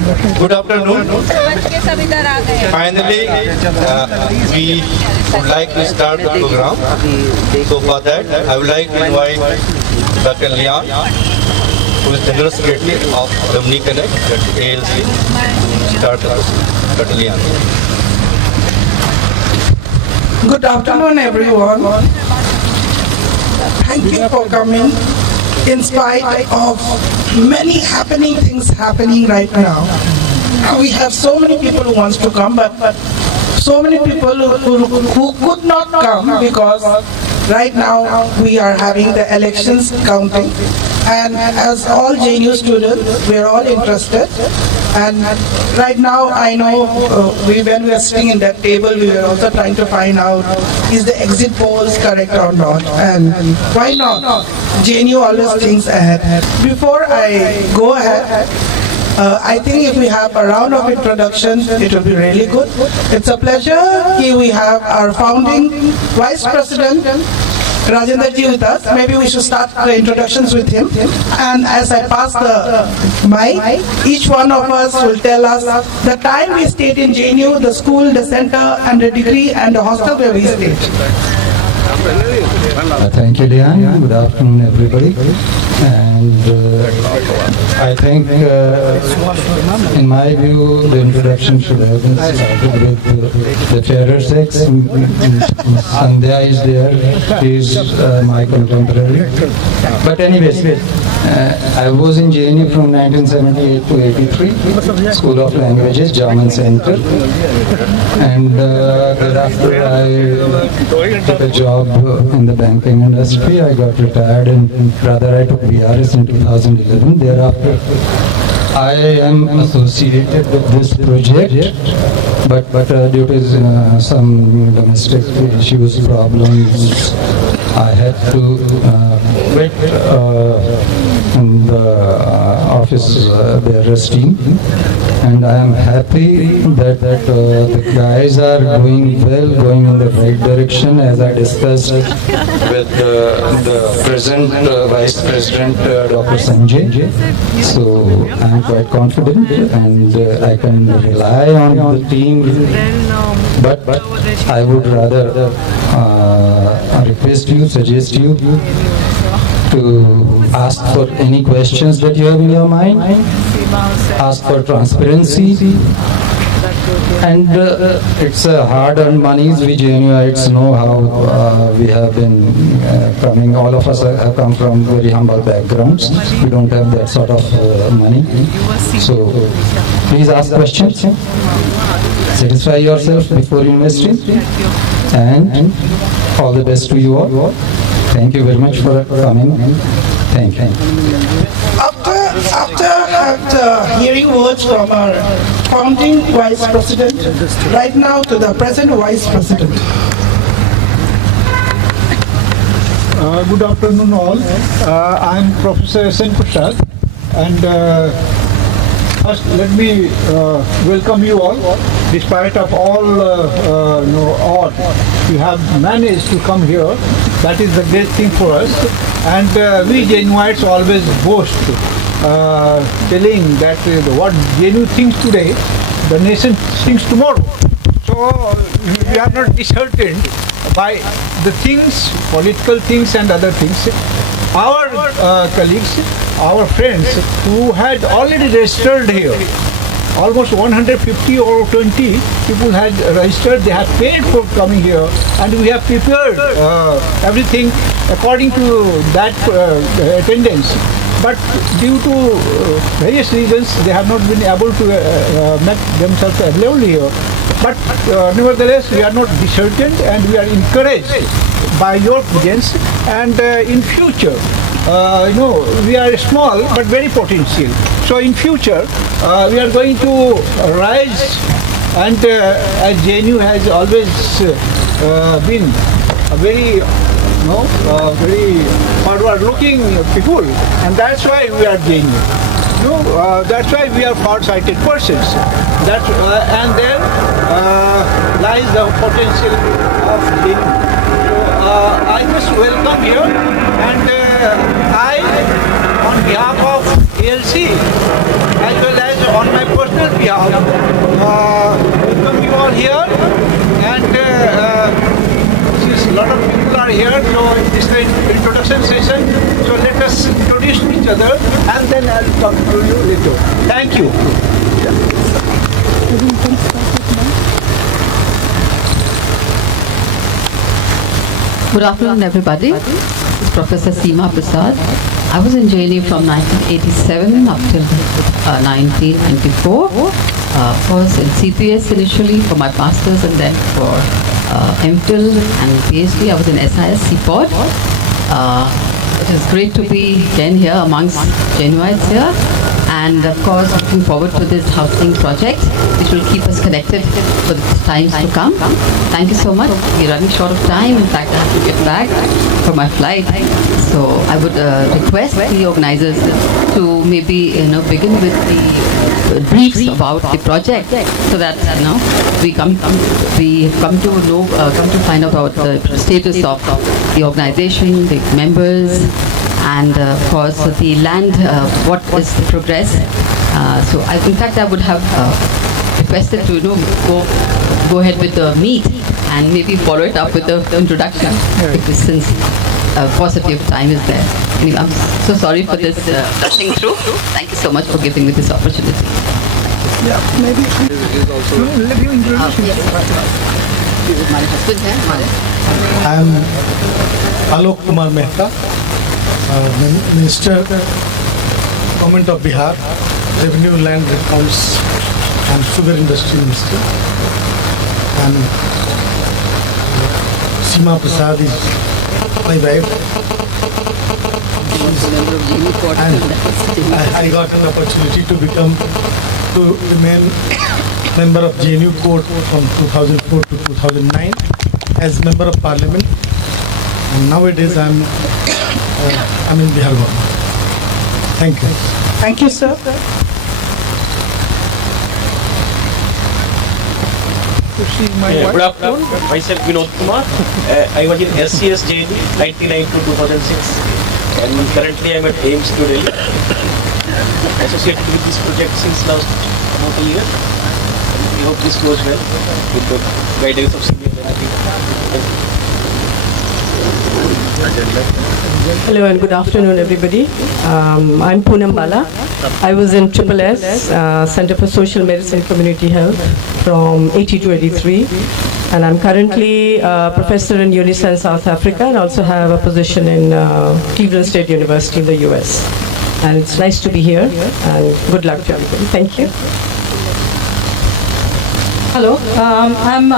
Good afternoon. Finally, we would like to start the program. So for that, I would like to invite Dr. Lian, who is the General Secretary of Lumni Connect, ALC, to start the program. Dr. Lian. Good afternoon, everyone. Thank you for coming. In spite of many happening things happening right now, we have so many people who wants to come, but so many people who could not come because right now we are having the elections counting, and as all JNU students, we are all interested. And right now, I know when we are sitting in that table, we were also trying to find out, is the exit polls correct or not? And why not? JNU always thinks ahead. Before I go ahead, I think if we have a round of introductions, it will be really good. It's a pleasure. Here we have our founding Vice President, Rajendra ji with us. Maybe we should start the introductions with him. And as I pass the mic, each one of us will tell us the time we stayed in JNU, the school, the center, and the degree, and the hostel where we stayed. Thank you, Lian. Good afternoon, everybody. And I think, in my view, the introduction should have been started with the fairer sex. Sandhya is there. She is my contemporary. But anyways, I was in JNU from 1978 to 83, School of Languages, German Center. And thereafter I took a job in the banking industry. I got retired and rather I took BRS in 2011. Thereafter I am associated with this project, but due to some domestic issues, problems, I had to quit in the office bearers team, and I am happy that the guys are doing well, going in the right direction, as I discussed with the present Vice President Dr. Sanjay. So I am quite confident and I can rely on the team, but I would rather request you, suggest you to ask for any questions that you have in your mind, ask for transparency, and it's hard-earned monies. We JNUites know how we have been coming. All of us have come from very humble backgrounds. We don't have that sort of money. So please ask questions. Satisfy yourself before investing, and all the best to you all. Thank you very much for coming. Thank you. After hearing words from our founding Vice President, right now to the present Vice President. Good afternoon all. I am Professor S.N. Prasad, and first let me welcome you all. Despite of all odd, you have managed to come here. That is the great thing for us. And we JNUites always boast, telling that what JNU thinks today, the nation thinks tomorrow. So we are not disheartened by the things, political things and other things. Our colleagues, our friends who had already registered here, almost 150 or 20 people had registered. They have paid for coming here, and we have prepared everything according to that attendance. But due to various reasons, they have not been able to make themselves available here. But nevertheless, we are not disheartened, and we are encouraged by your presence. And in future, we are small but very potential. So in future, we are going to rise, and as JNU has always been a very very forward-looking people, and that's why we are JNU. That's why we are far-sighted persons. And there lies the potential of JNU. I must welcome here, and I, on behalf of ALC, as well as on my personal behalf, welcome you all here. And since a lot of people are here, so this is the introduction session. So let us introduce each other, and then I'll talk to you later. Thank you. Good afternoon, everybody. This is Professor Seema Prasad. I was in JNU from 1987 up till 1994. Of course, in CPS initially for my master's, and then for MPhil and PhD, I was in SIS CPOD. It is great to be again here amongst JNUites here. And of course, looking forward to this housing project, which will keep us connected for the times to come. Thank you so much. We're running short of time. In fact, I have to get back for my flight. So I would request the organizers to maybe begin with the briefs about the project, so that we come to find out about the status of the organization, the members, and of course the land, what is the progress. So in fact I would have requested to go ahead with the meet and maybe follow it up with the introduction, because since paucity of time is there. Anyway, I'm so sorry for this rushing through. Thank you so much for giving me this opportunity. Yeah, maybe. Let you introduce Is my husband here? I am Alok Kumar Mehta, Minister, Government of Bihar, Revenue, Land Accounts and Sugar Industry Minister. And Seema Prasad is my wife. And I got an opportunity to remain member of JNU Court from 2004 to 2009 as Member of Parliament. And nowadays I'm in Bihar government. Thank you. Thank you, sir. Good afternoon. Myself Vinod Kumar. I was in SCS JNU 1999 to 2006, and currently I'm at AIMS New Delhi, associated with this project since last about a year. And we hope this goes well with the guidance of senior management. Hello and good afternoon, everybody. I'm Poonam Bala. I was in SSS, Center for Social Medicine Community Health, from 80 to 83. And I'm currently a professor in UNICEF South Africa, and also have a position in Cleveland State University in the US. And it's nice to be here, and good luck to everybody. Thank you. Hello, I'm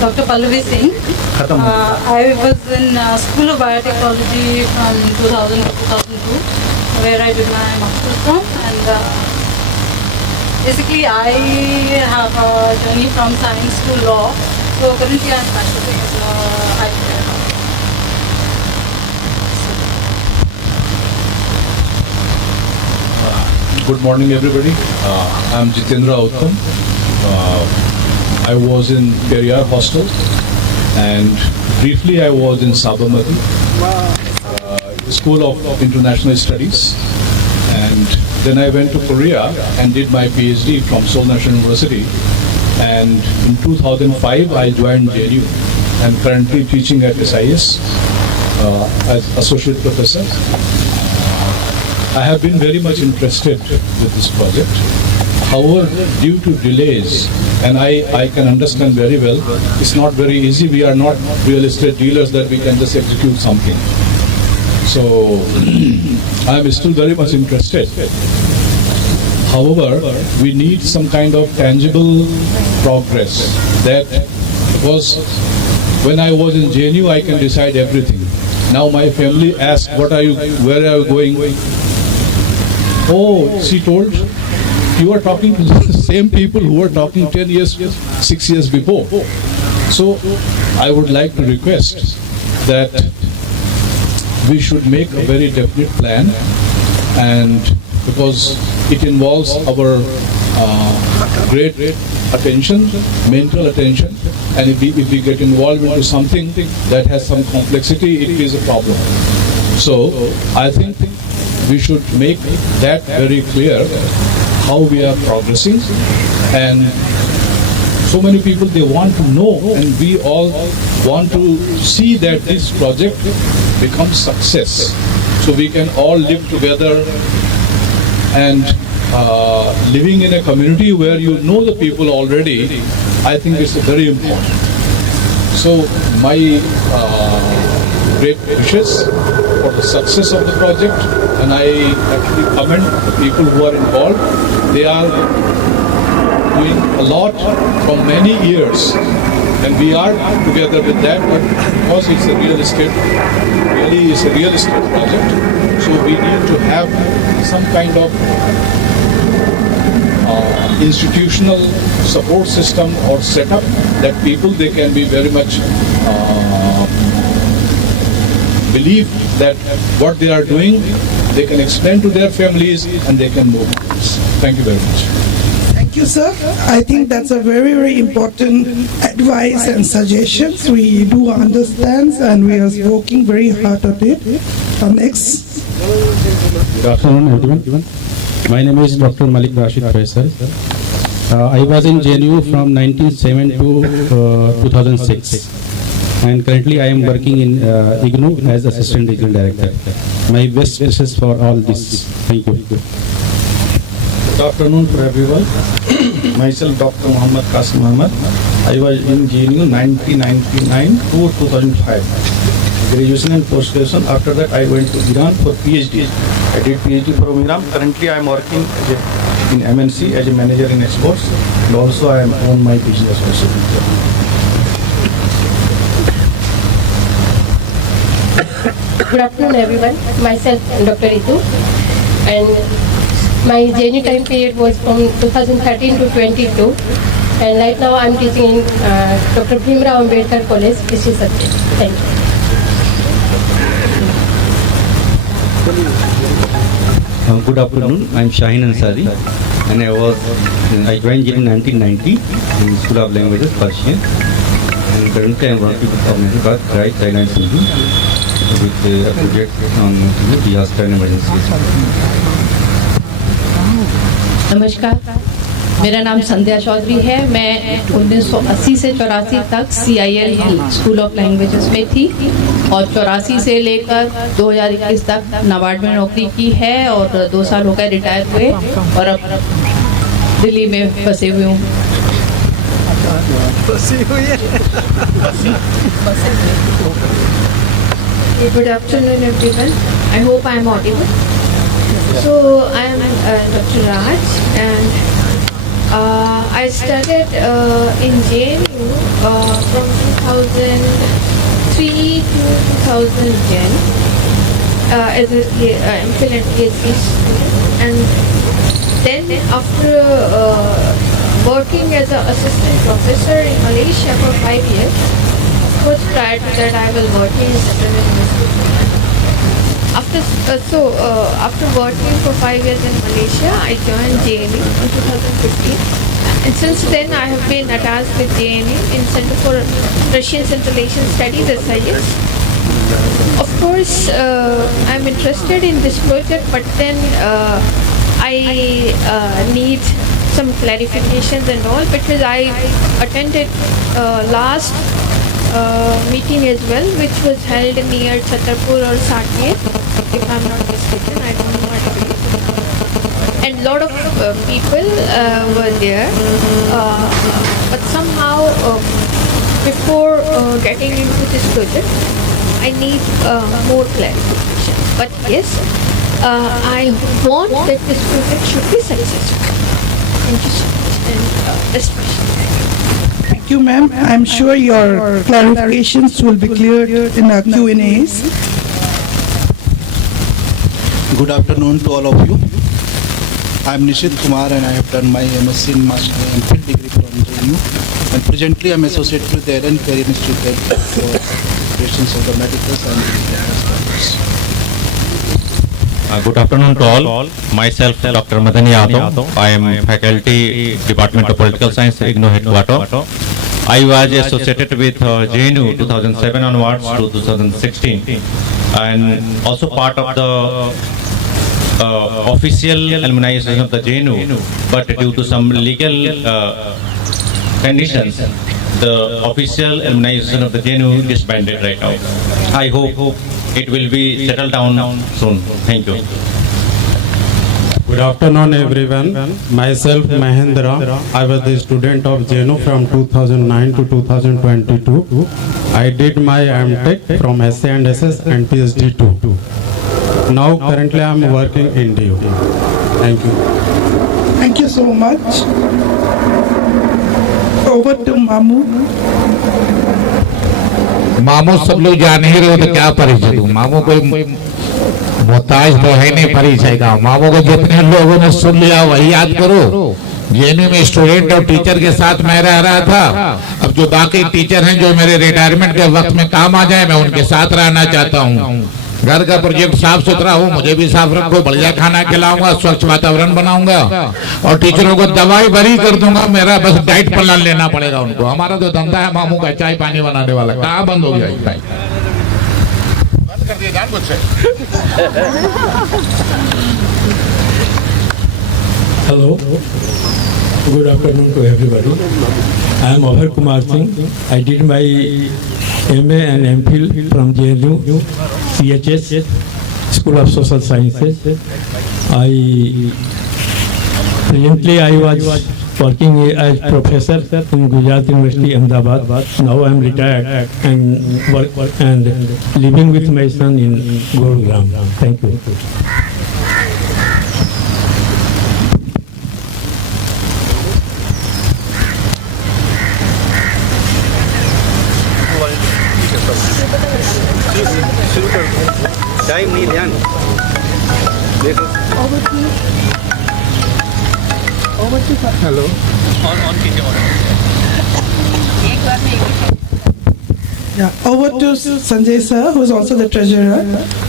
Dr. Pallavi Singh. I was in School of Biotechnology from 2000 to 2002, where I did my master's from. And basically, I have a journey from science to law. So currently, I'm practicing as a high lawyer. Good morning, everybody. I'm Jitendra Uttam. I was in Periyar Hostel, and briefly I was in Sabarmati, School of International Studies, and then I went to Korea and did my PhD from Seoul National University, and in 2005 I joined JNU and currently teaching at SIS as Associate Professor. I have been very much interested with this project. However, due to delays, and I can understand very well, it's not very easy. We are not real estate dealers that we can just execute something. So I am still very much interested. However, we need some kind of tangible progress. That was, when I was in JNU, I can decide everything. Now my family asks, where are you going? Oh, she told, you are talking to the same people who were talking 10 years, 6 years before. So I would like to request that we should make a very definite plan, and because it involves our great attention, mental attention, and if we get involved into something that has some complexity, it is a problem. So I think we should make that very clear, how we are progressing, and so many people, they want to know, and we all want to see that this project becomes success, so we can all live together and living in a community where you know the people already. I think it's very important. So my great wishes for the success of the project, and I actually commend the people who are involved. They are doing a lot for many years, and we are together with that, but because it's a real estate, really is a real estate project, so we need to have some kind of institutional support system or setup that people, they can be very much believe that what they are doing, they can explain to their families and they can move. Thank you very much. Thank you, sir. I think that's a very, very important advice and suggestions. We do understand and we are working very hard on it. Next. Good afternoon, everyone. My name is Dr. Malik Rashid Faisal. I was in JNU from 1907 to 2006. And currently I am working in IGNOU as Assistant Regional Director. My best wishes for all this. Thank you. Good afternoon to everyone. Myself Dr. Muhammad Qasim Ahmad. I was in JNU 1999 to 2005. Graduation and post-graduation. After that I went to Iran for PhD. I did PhD from Iran. Currently I am working in MNC as a manager in exports, and also I own my business also. Good afternoon, everyone. Myself, Dr. Ritu, and my JNU time period was from 2013 to 22, and right now I'm teaching in Dr. Bhimrao Ambedkar College, history subject. Thank you. Good afternoon. I'm Shaheen Ansari, and I joined in 1990 in School of Languages, Persian, and currently I'm working with Ahmedabad, Right, Thailand, Sindhu, with a project on disaster and emergencies. नमस्कार, मेरा नाम संध्या चौधरी है। मैं 1980 से 84 तक CIL school of languages में थी और 84 से लेकर 2021 तक नाबार्ड में नौकरी की है और 2 साल हो गए रिटायर हुए और अब दिल्ली में फंसे हुए हूँ। Good afternoon, everyone. I hope I am audible. So I am Dr. Raj, and I started in JNU from 2003 to 2010 as a MPhil and PhD student, and then after working as an assistant professor in Malaysia for 5 years. Of course, prior to that, I was working in Central University. After working for 5 years in Malaysia, I joined JNU in 2015. And since then, I have been attached with JNU in Center for Russian Central Asian Studies, SIS. Of course, I'm interested in this project, but then I need some clarifications and all, because I attended last meeting as well, which was held near Chhatarpur or Satya, if I'm not mistaken. I don't know actually. And lot of people were there, but somehow before getting into this project, I need more clarification. But yes, I want that this project should be successful. Thank you so much. And this question. Thank you, ma'am. I'm sure your clarifications will be cleared in our Q&As. Good afternoon to all of you. I'm Nishit Kumar, and I have done my MSc in Master and MPhil degree from JNU. And presently I'm associated with the Aaron Perry Institute for operations of the medical science. Good afternoon to all. Myself, Dr. Madan Yadav. I am faculty, Department of Political Science, IGNOU headquarter. I was associated with JNU 2007 onwards to 2016, and also part of the official alumni association of the JNU, but due to some legal conditions, the official alumni association of the JNU is disbanded right now. I hope it will be settled down soon. Thank you. Good afternoon, everyone. Myself, Mahendra. I was the student of JNU from 2009 to 2022. I did my MTech from SA and SS and PhD too. Now, currently, I am working in DU. Thank you. Thank you so much. Over to Mamu. मामू सब लोग जान ही रहे हो तो क्या परिचय दूं। मामू कोई मोहताज तो है नहीं परिचय का। मामू को जितने लोगों ने सुन लिया वही याद करो। जेएनयू में स्टूडेंट और टीचर के साथ मैं रह रहा था। अब जो बाकी टीचर हैं जो मेरे रिटायरमेंट के वक्त में काम आ जाए, मैं उनके साथ रहना चाहता हूँ। घर का प्रोजेक्ट साफ सुथरा हो, मुझे भी साफ रखो, बढ़िया खाना खिलाऊंगा, स्वच्छ वातावरण बनाऊंगा और टीचरों को दवाई भरी कर दूंगा। मेरा बस डाइट प्लान लेना पड़ेगा उनको। हमारा तो धंधा है मामू का चाय पानी बनाने वाला, कहाँ बंद हो गया भाई? बंद कर दिया जानबूझ से। Hello, good afternoon to everybody. I am Abhay Kumar Singh. I did my MA and MPhil from JNU, CHS, School of Social Sciences. Presently I was working as professor in Gujarat University, Ahmedabad. Now I am retired and work and living with my son in Gurugram. Thank you. Time नहीं ध्यान देखो। Hello on कीजिए। Yeah, over to Sanjay sir, who is also the treasurer,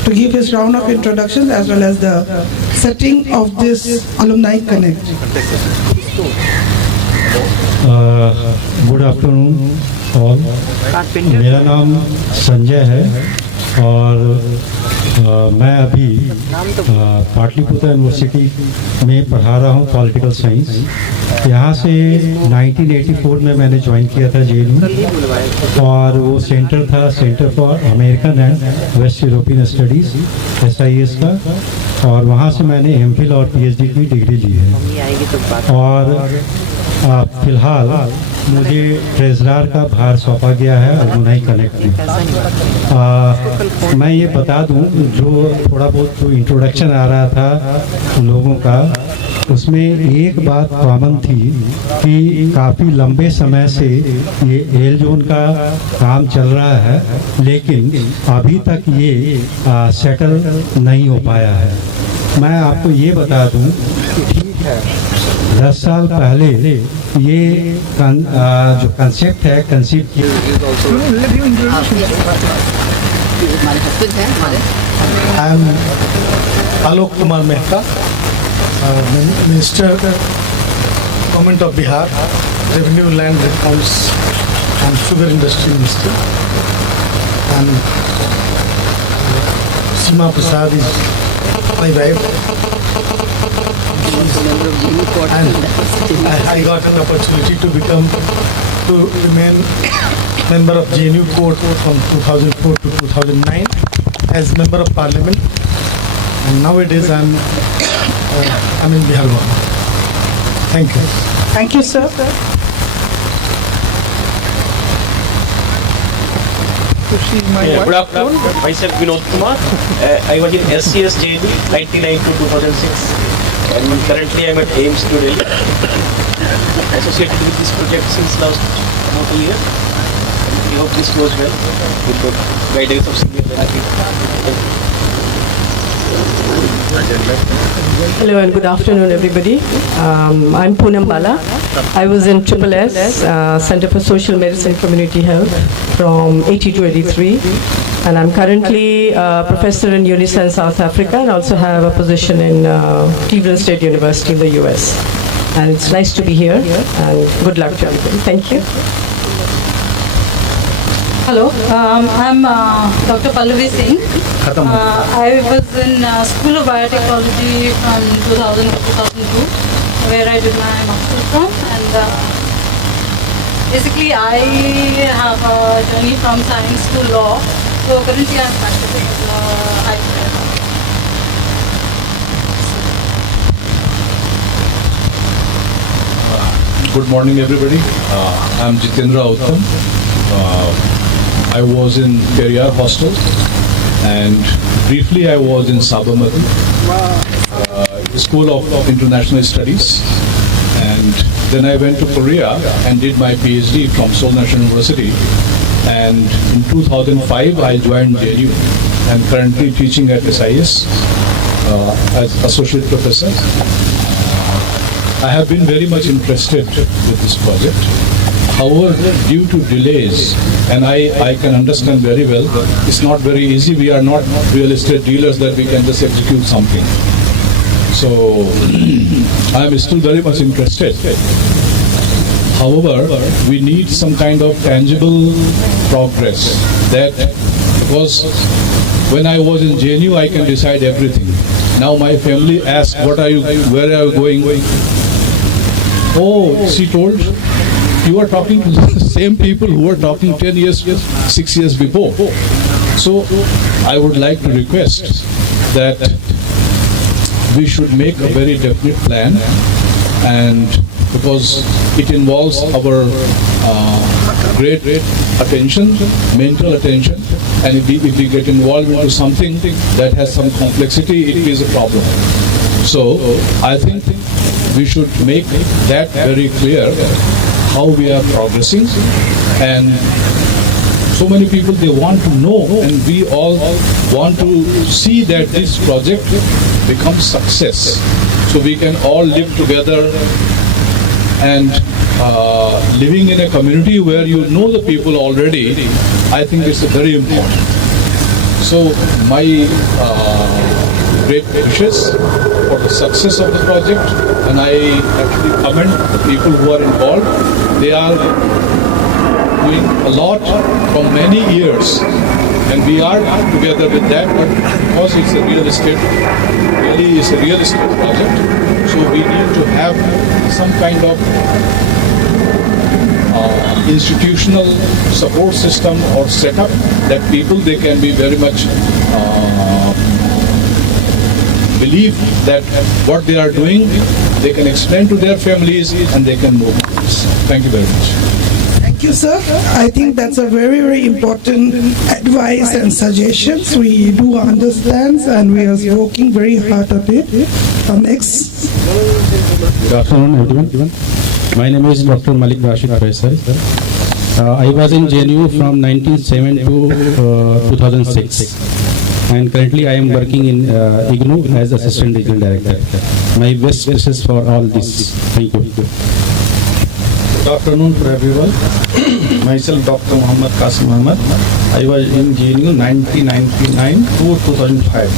to give his round of introductions as well as the setting of this Alumni Connect. Good afternoon all. मेरा नाम संजय है और मैं अभी पाटलिपुत्र यूनिवर्सिटी में पढ़ा रहा हूँ पॉलिटिकल साइंस। यहाँ से 1984 में मैंने ज्वाइन किया था JNU और वो सेंटर था centre for American and waste European studies SIS का, और वहाँ से मैंने MPhil और PhD की डिग्री ली है। और फिलहाल मुझे ट्रेजरर का भार सौंपा गया है अलुमनाई कनेक्ट में। मैं ये बता दूं, जो थोड़ा बहुत जो इंट्रोडक्शन आ रहा था लोगों का, उसमें एक बात कॉमन थी कि काफ़ी लंबे समय से ये एल जोन का काम चल रहा है, लेकिन अभी तक ये सेटल नहीं हो पाया है। मैं आपको ये बता दूं, 10 साल पहले ये जो कंसेप्ट है कंसीव किया। I am Alok Kumar Mehta, Minister, Government of Bihar, Revenue, Land Accounts and Sugar Industry Minister. And Seema Prasad is my wife. And I got an opportunity to remain member of JNU Court from 2004 to 2009 as member of Parliament, and nowadays I'm in Bihar government. Thank you. Thank you, sir. Good afternoon. Myself Vinod Kumar. I was in SCS JNU 99 to 2006, and currently I'm at AIMS New Delhi, associated with this project since last about a year. We hope this goes well with the guidance of senior leadership. Hello and good afternoon, everybody. I'm Poonam Bala. I was in SSS, Center for Social Medicine Community Health, from 80 to 83. And I'm currently a professor in Unison, South Africa, and also have a position in Cleveland State University in the US. And it's nice to be here, and good luck to everybody. Thank you. Hello, I'm Dr. Pallavi Singh. I was in School of Biotechnology from 2000 to 2002, where I did my master's from. And basically, I have a journey from science to law. So currently, I'm practicing IPL. Good morning, everybody. I'm Jitendra Uttam. I was in Periyar Hostel, and briefly I was in Sabarmati, School of International Studies, and then I went to Korea and did my PhD from Seoul National University. And in 2005 I joined JNU and currently teaching at SIS as associate professor. I have been very much interested with this project. However, due to delays, and I can understand very well, it's not very easy. We are not real estate dealers that we can just execute something. So I am still very much interested. However, we need some kind of tangible progress. That because when I was in JNU, I can decide everything. Now my family asks, "What are you? Where are you going?" Oh, she told, you are talking to the same people who were talking 10 years, 6 years before. So I would like to request that we should make a very definite plan, and because it involves our great attention, mental attention, and if we get involved into something that has some complexity, it is a problem. So I think we should make that very clear, how we are progressing, and so many people, they want to know, and we all want to see that this project becomes success, so we can all live together. And living in a community where you know the people already, I think it's very important. So my great wishes for the success of the project, and I actually commend the people who are involved. They are doing a lot for many years, and we are together with that, but because it's a real estate, really is a real estate project, so we need to have some kind of institutional support system or setup that people, they can be very much believe that what they are doing, they can explain to their families and they can move. Thank you very much. Thank you, sir. I think that's a very, very important advice and suggestions. We do understand and we are working very hard on it. Next. Good afternoon, everyone. My name is Dr. Malik Rashid Faisal. I was in JNU from 1907 to 2006. And currently I am working in IGNOU as Assistant Regional Director. My best wishes for all this. Thank you. Good afternoon to everyone. Myself Dr. Muhammad Qasim Ahmad. I was in JNU 1999 to 2005.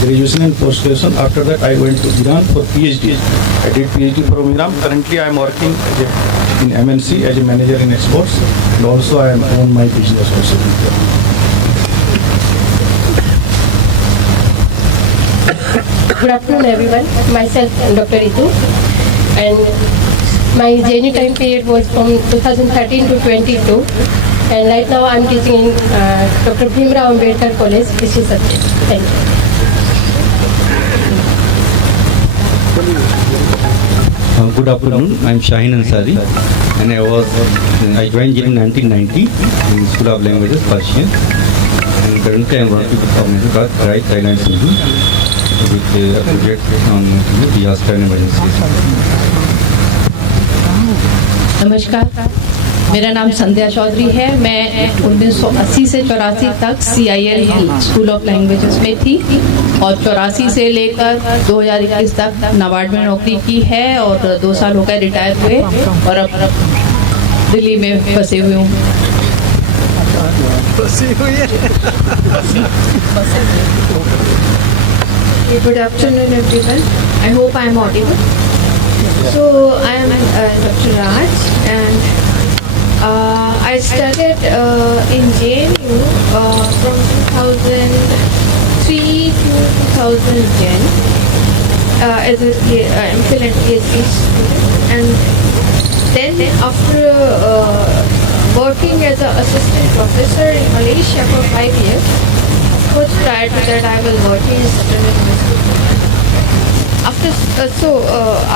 Graduation and post-graduation. After that I went to Iran for PhD. I did PhD from Iran. Currently I am working in MNC as a manager in exports, and also I own my business also. Good afternoon, everyone. Myself, Dr. Ritu, and my JNU time period was from 2013 to 22, and right now I'm teaching in Dr. Bhimrao Ambedkar College, history subject. Thank you. Good afternoon. I'm Shaheen Ansari, and I joined in 1990 in School of Languages, Persian, and currently I'm working with Organization called Right Thailand Sindhu, with a project on disaster and emergencies. नमस्कार, मेरा नाम संध्या चौधरी है। मैं 1980 से 84 तक CIL school of languages में थी और 84 से लेकर 2021 तक नाबार्ड में नौकरी की है और 2 साल हो गए रिटायर हुए और अब दिल्ली में फंसे हुए हूँ। Good afternoon, everyone. I hope I am audible. So I am Dr. Raj, and I studied in JNU from 2003 to 2010 as a MPhil and PhD student, and then after working as an assistant professor in Malaysia for 5 years. Of course, prior to that, I was working in Central University.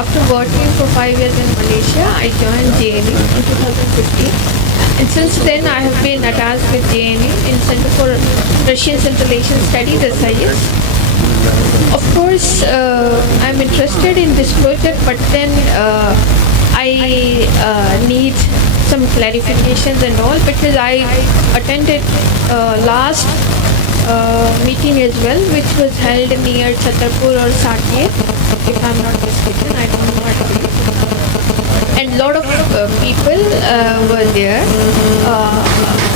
After working for 5 years in Malaysia, I joined JNU in 2015. And since then, I have been attached with JNU in Center for Russian Central Asian Studies, SIS. Of course, I'm interested in this project, but then I need some clarifications and all, because I attended last meeting as well, which was held near Chhatarpur or Saket, if I'm not mistaken. I don't know what it is. And a lot of people were there,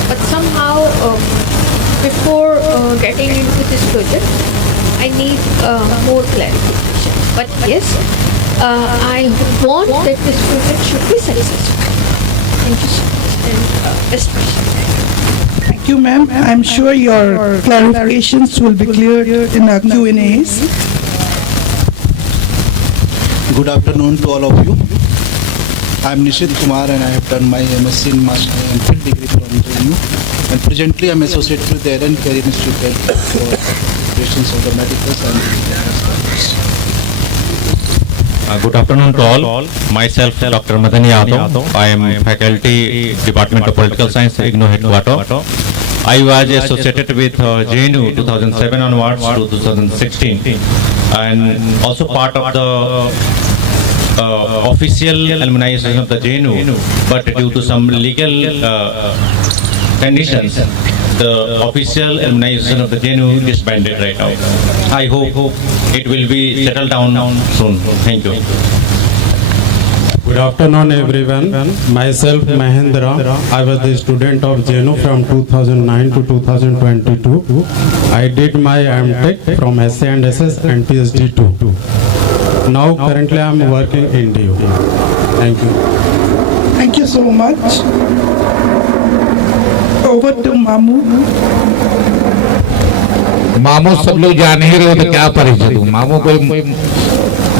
but somehow before getting into this project, I need more clarification. But yes, I want that this project should be successful. Thank you so much, and best wishes. Thank you, ma'am. I'm sure your clarifications will be cleared in our Q&As. Good afternoon to all of you. I'm Nishit Kumar and I have done my MSc in Master and Field degree from JNU. And presently I'm associated with the Aaron Career Institute for operations of the medical science. Good afternoon to all. Myself, Dr. Madani Yadav. I am faculty, Department of Political Science, IGNOU Headquarters. I was associated with JNU 2007 onwards to 2016, and also part of the official alumni association of the JNU, but due to some legal conditions, the official alumni association of the JNU disbanded right now. I hope it will be settled down soon. Thank you. Good afternoon, everyone. Myself, Mahendra. I was the student of JNU from 2009 to 2022. I did my MTech from SA and SS and PhD too. Now, currently, I am working in DU. Thank you. Thank you so much. Over to Mamu. मामू सब लोग जान ही रहे हो तो क्या परिचय दूं। मामू कोई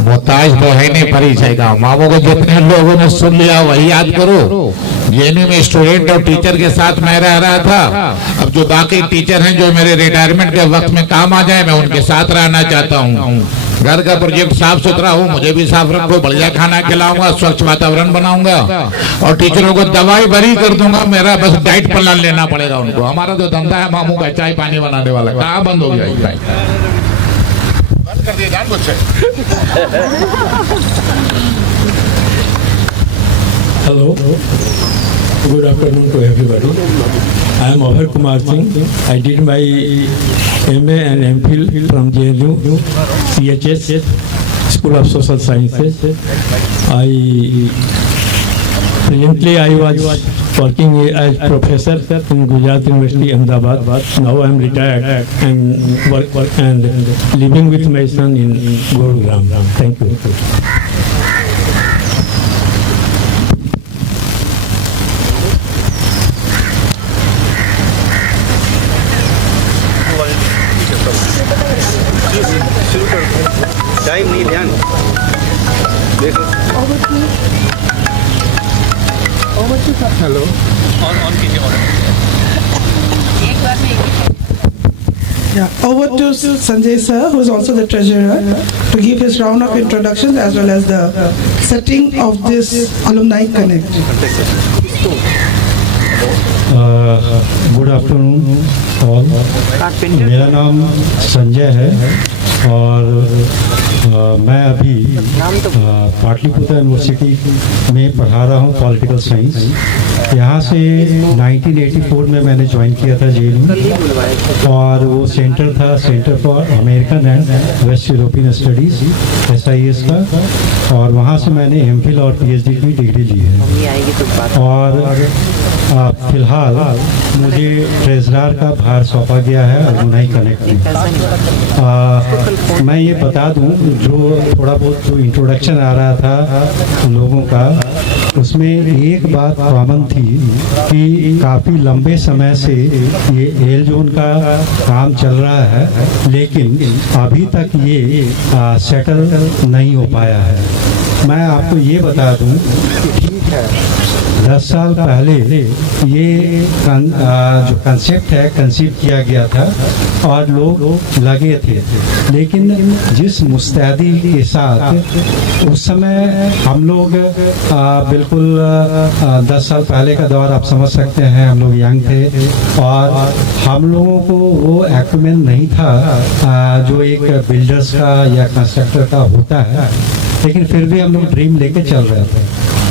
मोहताज तो है नहीं परिचय का। मामू को जितने लोगों ने सुन लिया वही याद करो। जेएनयू में स्टूडेंट और टीचर के साथ मैं रह रहा था। अब जो बाकी टीचर हैं जो मेरे रिटायरमेंट के वक्त में काम आ जाए, मैं उनके साथ रहना चाहता हूँ। घर का प्रोजेक्ट साफ सुथरा हो, मुझे भी साफ रखो, बढ़िया खाना खिलाऊंगा, स्वच्छ वातावरण बनाऊंगा और टीचरों को दवाई भरी कर दूंगा। मेरा बस डाइट प्लान लेना पड़ेगा उनको। हमारा तो धंधा है मामू का चाय पानी बनाने वाला। कहाँ बंद हो गया ये भाई? बंद कर दिया जान बच्चे। Hello. Good afternoon to everybody. I am Abhay Kumar Singh. I did my MA and MPhil from JNU, CHS, School of Social Sciences. Presently I was working as professor in Gujarat University, Ahmedabad. Now I am retired and work and living with my son in Gurugram. Thank you. Time नहीं ध्यान देखो। Hello. On कीजिए order. Yeah, over to Sanjay sir, who is also the treasurer, to give his round of introductions as well as the setting of this Alumni Connect. Good afternoon all. मेरा नाम संजय है और मैं अभी पाटलिपुत्र यूनिवर्सिटी में पढ़ा रहा हूँ पॉलिटिकल साइंस। यहाँ से 1984 में मैंने ज्वाइन किया था JNU और वो सेंटर था centre for American and waste European studies SIS का, और वहाँ से मैंने MPhil और PhD की डिग्री ली है। और फिलहाल मुझे ट्रेजरर का भार सौंपा गया है अलुमनाई कनेक्ट में। मैं ये बता दूं, जो थोड़ा बहुत जो इंट्रोडक्शन आ रहा था लोगों का, उसमें एक बात कॉमन थी कि काफ़ी लंबे समय से ये एल जोन का काम चल रहा है, लेकिन अभी तक ये सेटल नहीं हो पाया है। मैं आपको ये बता दूं, ठीक है 10 साल पहले ये जो कंसेप्ट है कंसीव किया गया था और लोग लगे थे, लेकिन जिस मुस्तैदी के साथ उस समय हम लोग बिल्कुल 10 साल पहले का दौर आप समझ सकते हैं, हम लोग यंग थे और हम लोगों को वो एक्विपमेंट नहीं था जो एक बिल्डर्स का या कंस्ट्रक्टर का होता है, लेकिन फिर भी हम लोग ड्रीम लेके चल रहे थे।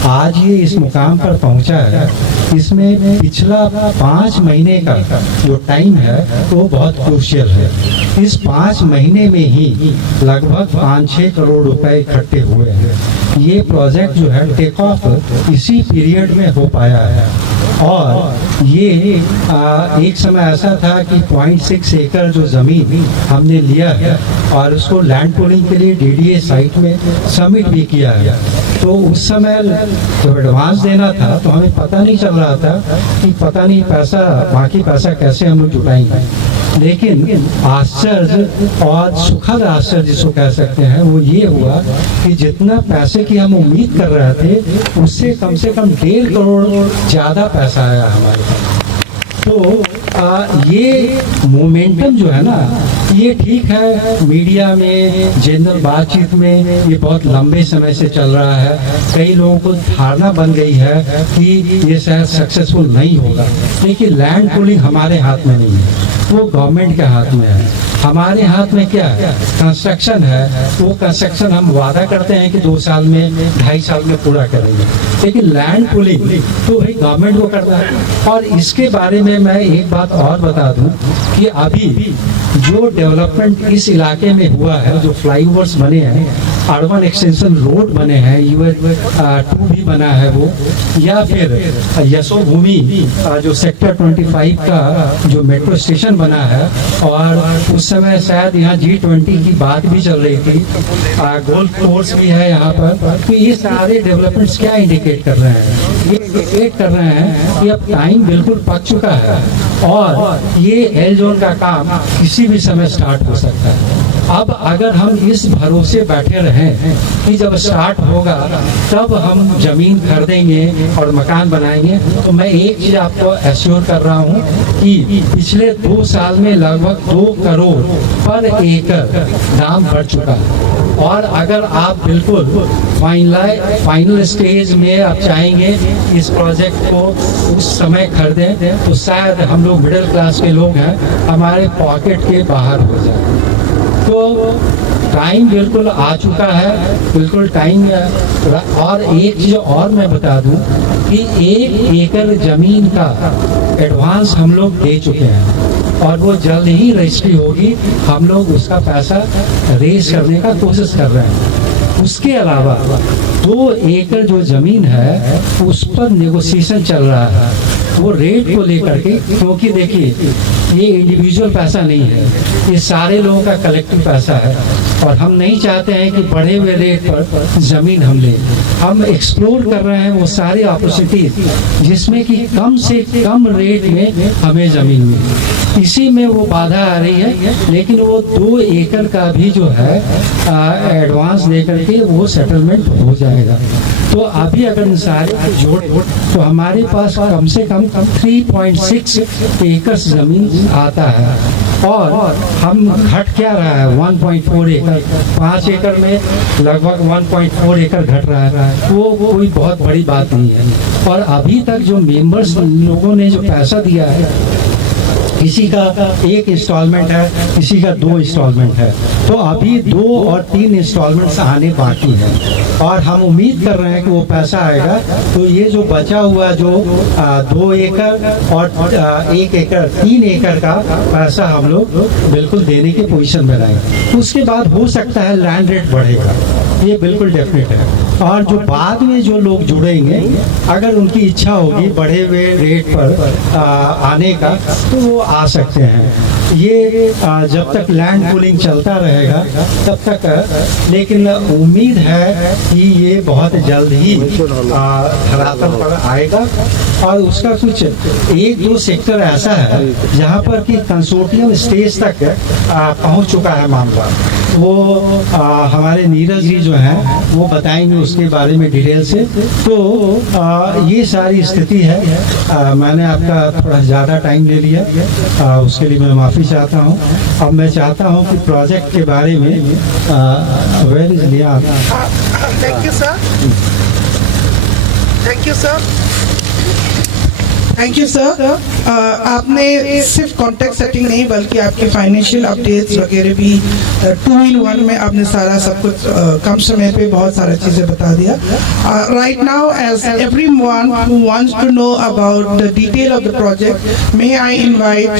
आज ये इस मुकाम पर पहुंचा है, इसमें पिछला 5 महीने का जो टाइम है वो बहुत क्रूशियल है। इस 5 महीने में ही लगभग 5-6 करोड़ रुपए इकट्ठे हुए हैं। ये प्रोजेक्ट जो है टेक ऑफ इसी पीरियड में हो पाया है और ये एक समय ऐसा था कि 0.6 एकड़ जो ज़मीन हमने लिया है और उसको लैंड पूलिंग के लिए डीडीए साइट में सबमिट भी किया है। तो उस समय जब एडवांस देना था तो हमें पता नहीं चल रहा था कि पता नहीं पैसा बाकी पैसा कैसे हम लोग जुटाएंगे, लेकिन आश्चर्य और सुखद आश्चर्य जिसको कह सकते हैं वो ये हुआ कि जितना पैसे की हम उम्मीद कर रहे थे उससे कम से कम 1.5 करोड़ ज़्यादा पैसा आया हमारे पास। तो ये मोमेंटम जो है ना, ये ठीक है, मीडिया में जनरल बातचीत में ये बहुत लंबे समय से चल रहा है। कई लोगों को धारणा बन गई है कि ये शायद सक्सेसफुल नहीं होगा, लेकिन लैंड पूलिंग हमारे हाथ में नहीं है, वो गवर्नमेंट के हाथ में है। हमारे हाथ में क्या है? कंस्ट्रक्शन है। वो कंस्ट्रक्शन हम वादा करते हैं कि 2 साल में 2.5 साल में पूरा करेंगे, लेकिन लैंड पूलिंग तो भाई गवर्नमेंट को करना है। और इसके बारे में मैं एक बात और बता दूं कि अभी जो डेवलपमेंट इस इलाके में हुआ है, जो फ्लाईओवर्स बने हैं, अर्बन एक्सटेंशन रोड बने हैं, UH2 भी बना है वो, या फिर यशोभूमि जो सेक्टर 25 का जो मेट्रो स्टेशन बना है, और उस समय शायद यहाँ G20 की बात भी चल रही थी, गोल्फ कोर्स भी है यहाँ पर। तो ये सारे डेवलपमेंट्स क्या इंडिकेट कर रहे हैं? ये इंडिकेट कर रहे हैं कि अब टाइम बिल्कुल पक चुका है और ये एल जोन का काम किसी भी समय स्टार्ट हो सकता है। अब अगर हम इस भरोसे बैठे रहें कि जब स्टार्ट होगा तब हम जमीन खरीदेंगे और मकान बनाएंगे, तो मैं एक चीज आपको एश्योर कर रहा हूँ कि पिछले 2 साल में लगभग 2 करोड़ पर एकड़ दाम बढ़ चुका है। और अगर आप बिल्कुल फाइनल स्टेज में आप चाहेंगे इस प्रोजेक्ट को उस समय खरीदें, तो शायद हम लोग मिडिल क्लास के लोग हैं, हमारे पॉकेट के बाहर हो जाए। तो टाइम बिल्कुल आ चुका है, बिल्कुल टाइम। और एक चीज और मैं बता दूं कि 1 एकड़ जमीन का एडवांस हम लोग दे चुके हैं और वो जल्द ही रजिस्ट्री होगी। हम लोग उसका पैसा रेज करने का कोशिश कर रहे हैं। उसके अलावा 2 एकड़ जो जमीन है उस पर नेगोशिएशन चल रहा है, वो रेट को लेकर के, क्योंकि देखिए ये इंडिविजुअल पैसा नहीं है, ये सारे लोगों का कलेक्टिव पैसा है और हम नहीं चाहते हैं कि बढ़े हुए रेट पर जमीन हम लें। हम एक्सप्लोर कर रहे हैं वो सारी अपॉर्चुनिटीज जिसमें कि कम से कम रेट में हमें जमीन मिले। इसी में वो बाधा आ रही है, लेकिन वो 2 एकड़ का भी जो है एडवांस लेकर के वो सेटलमेंट हो जाएगा। तो अभी अगर सारे जोड़ तो हमारे पास कम से कम 3.6 एकड़ जमीन आता है और हम घट क्या रहा है 1.4 एकड़, 5 एकड़ में लगभग 1.4 एकड़ घट रहा है। वो कोई बहुत बड़ी बात नहीं है। और अभी तक जो मेंबर्स लोगों ने जो पैसा दिया है, किसी का 1 इंस्टॉलमेंट है, किसी का 2 इंस्टॉलमेंट है, तो अभी 2 और 3 इंस्टॉलमेंट्स आने बाकी हैं और हम उम्मीद कर रहे हैं कि वो पैसा आएगा। तो ये जो बचा हुआ जो 2 एकड़ और 1 एकड़ 3 एकड़ का पैसा हम लोग बिल्कुल देने की पोजीशन में रहेंगे। उसके बाद हो सकता है लैंड रेट बढ़ेगा, ये बिल्कुल डेफिनेट है। और जो बाद में जो लोग जुड़ेंगे, अगर उनकी इच्छा होगी बढ़े हुए रेट पर आने का, तो वो आ सकते हैं। ये जब तक लैंड पूलिंग चलता रहेगा तब तक, लेकिन उम्मीद है कि ये बहुत जल्द ही धरातल पर आएगा। और उसका कुछ 1-2 सेक्टर ऐसा है जहाँ पर कि कंसोर्टियम स्टेज तक पहुँच चुका है मामला। वो हमारे नीरज जी जो हैं वो बताएंगे उसके बारे में डिटेल से। तो ये सारी स्थिति है। मैंने आपका थोड़ा ज़्यादा टाइम ले लिया, उसके लिए मैं माफ़ी चाहता हूँ। अब मैं चाहता हूँ कि प्रोजेक्ट के बारे में वेयर इज लिया। Thank you sir. Thank you sir. Thank you sir. आपने सिर्फ कॉन्टेक्ट सेटिंग नहीं बल्कि आपके फाइनेंशियल अपडेट्स वगैरह भी 2-in-1 में आपने सारा सब कुछ कम समय पे बहुत सारा चीज़ें बता दिया। Right now as everyone who wants to know about the detail of the project, may I invite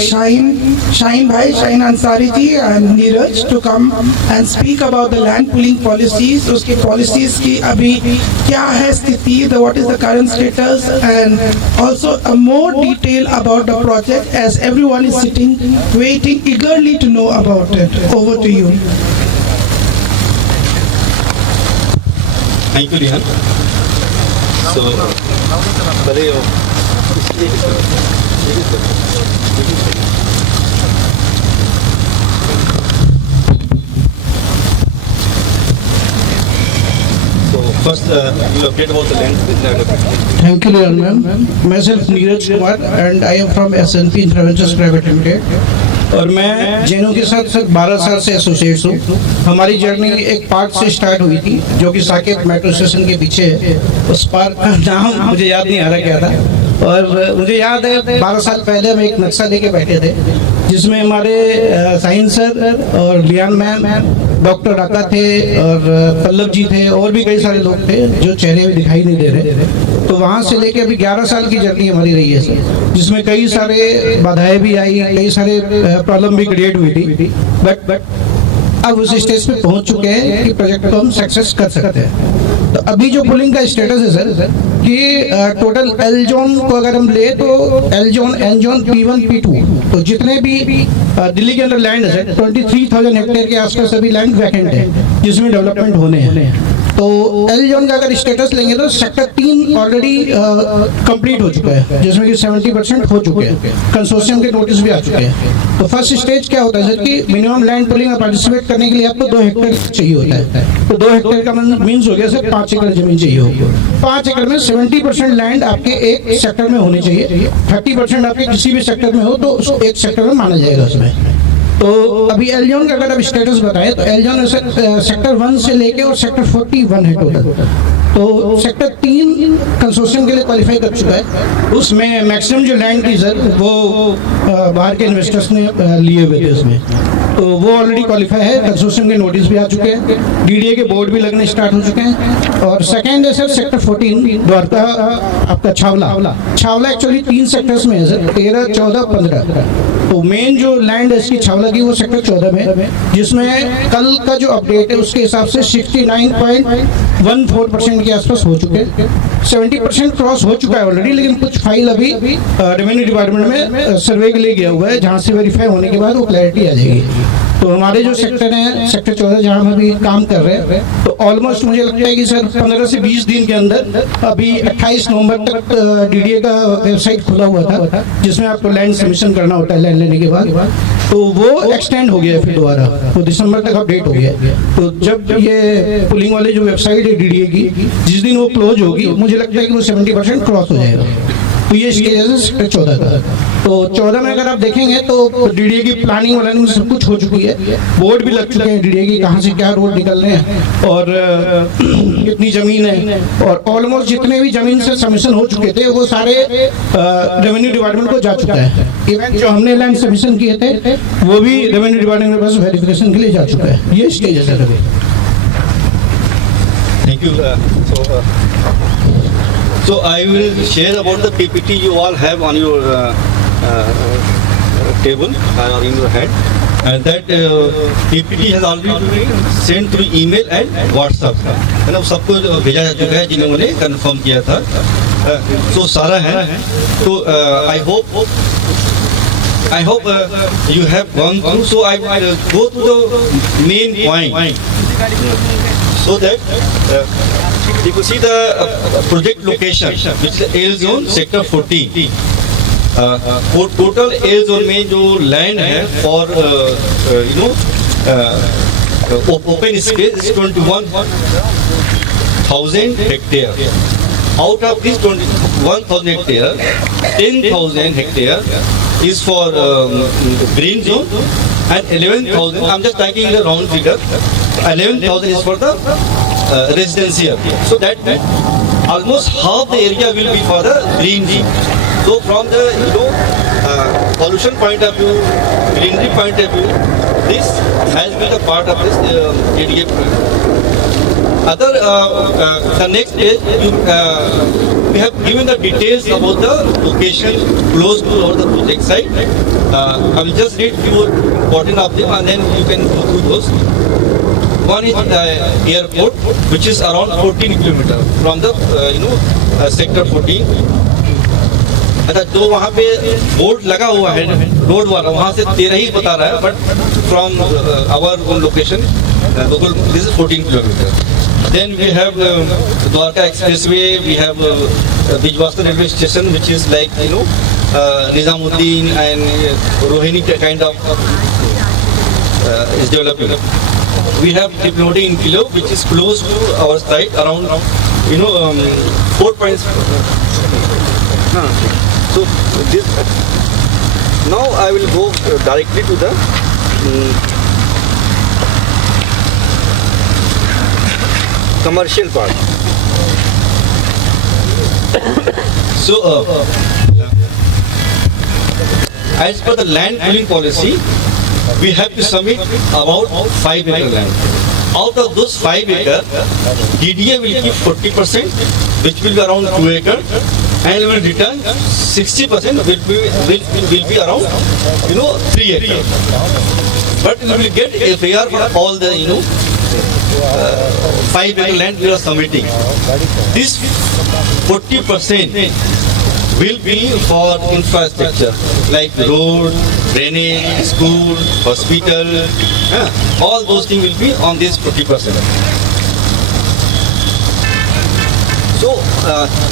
Shaheen Ansari ji and Neeraj to come and speak about the land pooling policies. उसकी पॉलिसीज की अभी क्या है स्थिति, what is the current status, and also more detail about the project, as everyone is sitting waiting eagerly to know about it. Over to you. Thank you, Rihan. So, first, you update about the land. Thank you, Ma'am. Myself Neeraj Kumar and I am from SNP Interventures Private Limited. और मैं जेनू के साथ 12 साल से एसोसिएट्स हूँ। हमारी जर्नी एक पार्क से स्टार्ट हुई थी जो कि साकेत मेट्रो स्टेशन के पीछे है। उस पार्क का नाम मुझे याद नहीं आ रहा क्या था, और मुझे याद है 12 साल पहले हम एक नक्शा लेके बैठे थे जिसमें हमारे साहिन सर और लियान मैम, डॉक्टर राका थे और पल्लव जी थे और भी कई सारे लोग थे जो चेहरे भी दिखाई नहीं दे रहे। तो वहाँ से लेके अभी 11 साल की जर्नी हमारी रही है सर, जिसमें कई सारे बाधाएं भी आई, कई सारे प्रॉब्लम भी क्रिएट हुई थी, बट अब उस स्टेज पे पहुंच चुके हैं कि प्रोजेक्ट को हम सक्सेस कर सकते हैं। तो अभी जो पुलिंग का स्टेटस है सर कि टोटल एल जोन को अगर हम ले तो L zone, N zone, P1, P2, तो जितने भी दिल्ली के अंदर लैंड है सर 23,000 हेक्टेयर के आसपास अभी लैंड वैकेंट है जिसमें डेवलपमेंट होने हैं। तो एल जोन का अगर स्टेटस लेंगे तो सेक्टर 3 ऑलरेडी कंप्लीट हो चुका है जिसमें कि 70% हो चुके हैं, कंसोर्शियम के नोटिस भी आ चुके हैं। तो फर्स्ट स्टेज क्या होता है सर कि मिनिमम लैंड पुलिंग में पार्टिसिपेट करने के लिए आपको 2 हेक्टेयर चाहिए होता है। तो 2 हेक्टेयर का मीन्स हो गया सर 5 एकड़ जमीन चाहिए होगी। 5 एकड़ में 70% लैंड आपके एक सेक्टर में होनी चाहिए, 30% आपके किसी भी सेक्टर में हो तो उसको एक सेक्टर में माना जाएगा उसमें। तो अभी एल जोन का अगर आप स्टेटस बताएं तो एल जोन सेक्टर 1 से लेके और सेक्टर 41 है टोटल। तो सेक्टर 3 कंसोर्शियम के लिए क्वालिफाई कर चुका है। उसमें मैक्सिमम जो लैंड की सर वो बाहर के इन्वेस्टर्स ने लिए हुए थे उसमें, तो वो ऑलरेडी क्वालिफाई है, कंसोर्शियम के नोटिस भी आ चुके हैं, डीडीए के बोर्ड भी लगने स्टार्ट हो चुके हैं। और सेकेंड है सर सेक्टर 14 द्वारका आपका छावला एक्चुअली 3 सेक्टर्स में है सर, 13, 14, 15। तो मेन जो लैंड है इसकी छावला की वो सेक्टर 14 में, जिसमें कल का जो अपडेट है उसके हिसाब से 69.14% के आसपास हो चुके हैं। 70% क्रॉस हो चुका है ऑलरेडी, लेकिन कुछ फाइल अभी रेवेन्यू डिपार्टमेंट में सर्वे के लिए गया हुआ है, जहाँ से वेरीफाई होने के बाद वो क्लैरिटी आ जाएगी। तो हमारे जो सेक्टर है सेक्टर 14 जहाँ हम अभी काम कर रहे हैं, तो ऑलमोस्ट मुझे लगता है कि सर 15 से 20 दिन के अंदर अभी 28 नवंबर तक डीडीए का वेबसाइट खुला हुआ था जिसमें आपको लैंड सबमिशन करना होता है लैंड लेने के बाद, तो वो एक्सटेंड हो गया फिर दोबारा, तो दिसंबर तक अपडेट हो गया। तो जब ये पुलिंग वाली जो वेबसाइट है डीडीए की, जिस दिन वो क्लोज होगी मुझे लगता है कि वो 70% क्रॉस हो जाएगा। तो ये स्टेज है सेक्टर 14 का। तो 14 में अगर आप देखेंगे तो डीडीए की प्लानिंग वालानिंग सब कुछ हो चुकी है, बोर्ड भी लग चुके हैं डीडीए की, कहाँ से क्या रोड निकल रहे हैं और कितनी जमीन है, और ऑलमोस्ट जितने भी जमीन से सबमिशन हो चुके थे वो सारे रेवेन्यू डिपार्टमेंट को जा चुका है। इवन जो हमने लैंड सबमिशन किए थे वो भी रेवेन्यू डिपार्टमेंट के पास वेरिफिकेशन के लिए जा चुका है। ये स्टेज है सर अभी। Thank you. So I will share about the PPT you all have on your table or in your head, and that PPT has already been sent through email and WhatsApp, है ना, सबको भेजा जा चुका है जिन्होंने कंफर्म किया था, तो सारा है, तो I hope you have gone through, so I will go to the main point, so that you can see the project location, which is A zone sector 14. Total A zone में जो land है for open space is 21,000 hectare. Out of this 21,000 hectare, 10,000 hectare is for green zone, and 11,000, I'm just taking the round figure, 11,000 is for the residential. So that almost half the area will be for the green zone. So from the pollution point of view, greenery point of view, this has been a part of this ADA program. The next page, we have given the details about the location close to the project site. I will just read few important of them and then you can go through those. One is airport, which is around 14 kilometers from the sector 14. जो वहाँ पे बोर्ड लगा हुआ है रोड वाला, वहाँ से 13 ही बता रहा है, but from our location this is 14 kilometre. Then we have Dwarka Expressway, we have Bijwastra railway station, which is like Nizamuddin and Rohini kind of is developing. We have Diplodi in Kilo, which is close to our site, around 4 points. So this, now I will go directly to the commercial part. So as per the land pooling policy, we have to submit about 5 acre land. Out of those 5 acre, DDA will give 40%, which will be around 2 acre, and will return 60% will be around 3 acre. But we will get FAR for all the 5 acre land we are submitting. This 40% will be for infrastructure like road, drainage, school, hospital, all those things will be on this 40%. So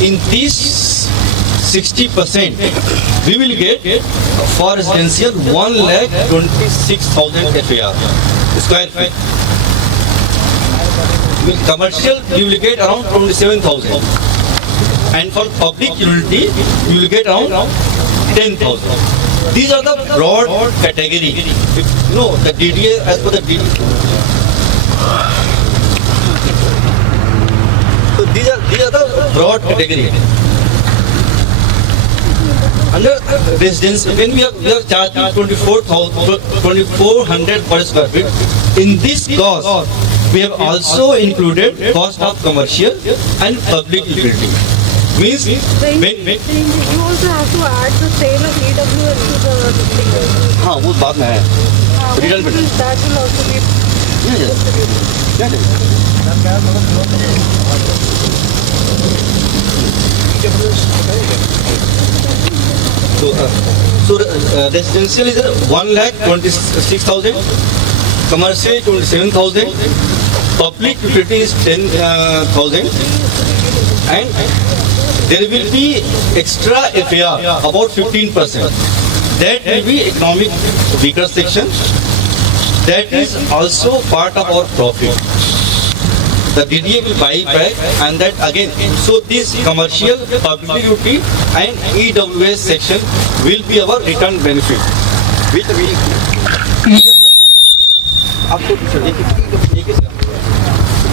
in this 60%, we will get for residential 1,26,000 FAR square feet. With commercial, you will get around 27,000. And for public utility, you will get around 10,000. These are the broad category. The DDA, as per the DDA. So these are the broad category. Under residence, when we are charging 2,400 per square feet, in this cost, we have also included cost of commercial and public utility. Means you also have to add the sale of EWS to the thing. हाँ वो बात में है. Return में. That will also be. So residential is 1,26,000, commercial 27,000, public utility is 10,000, and there will be extra FAR about 15%. That will be economic weaker section. That is also part of our profit. The DDA will buy back, and that again, so this commercial, public utility and EWS section will be our return benefit. Which we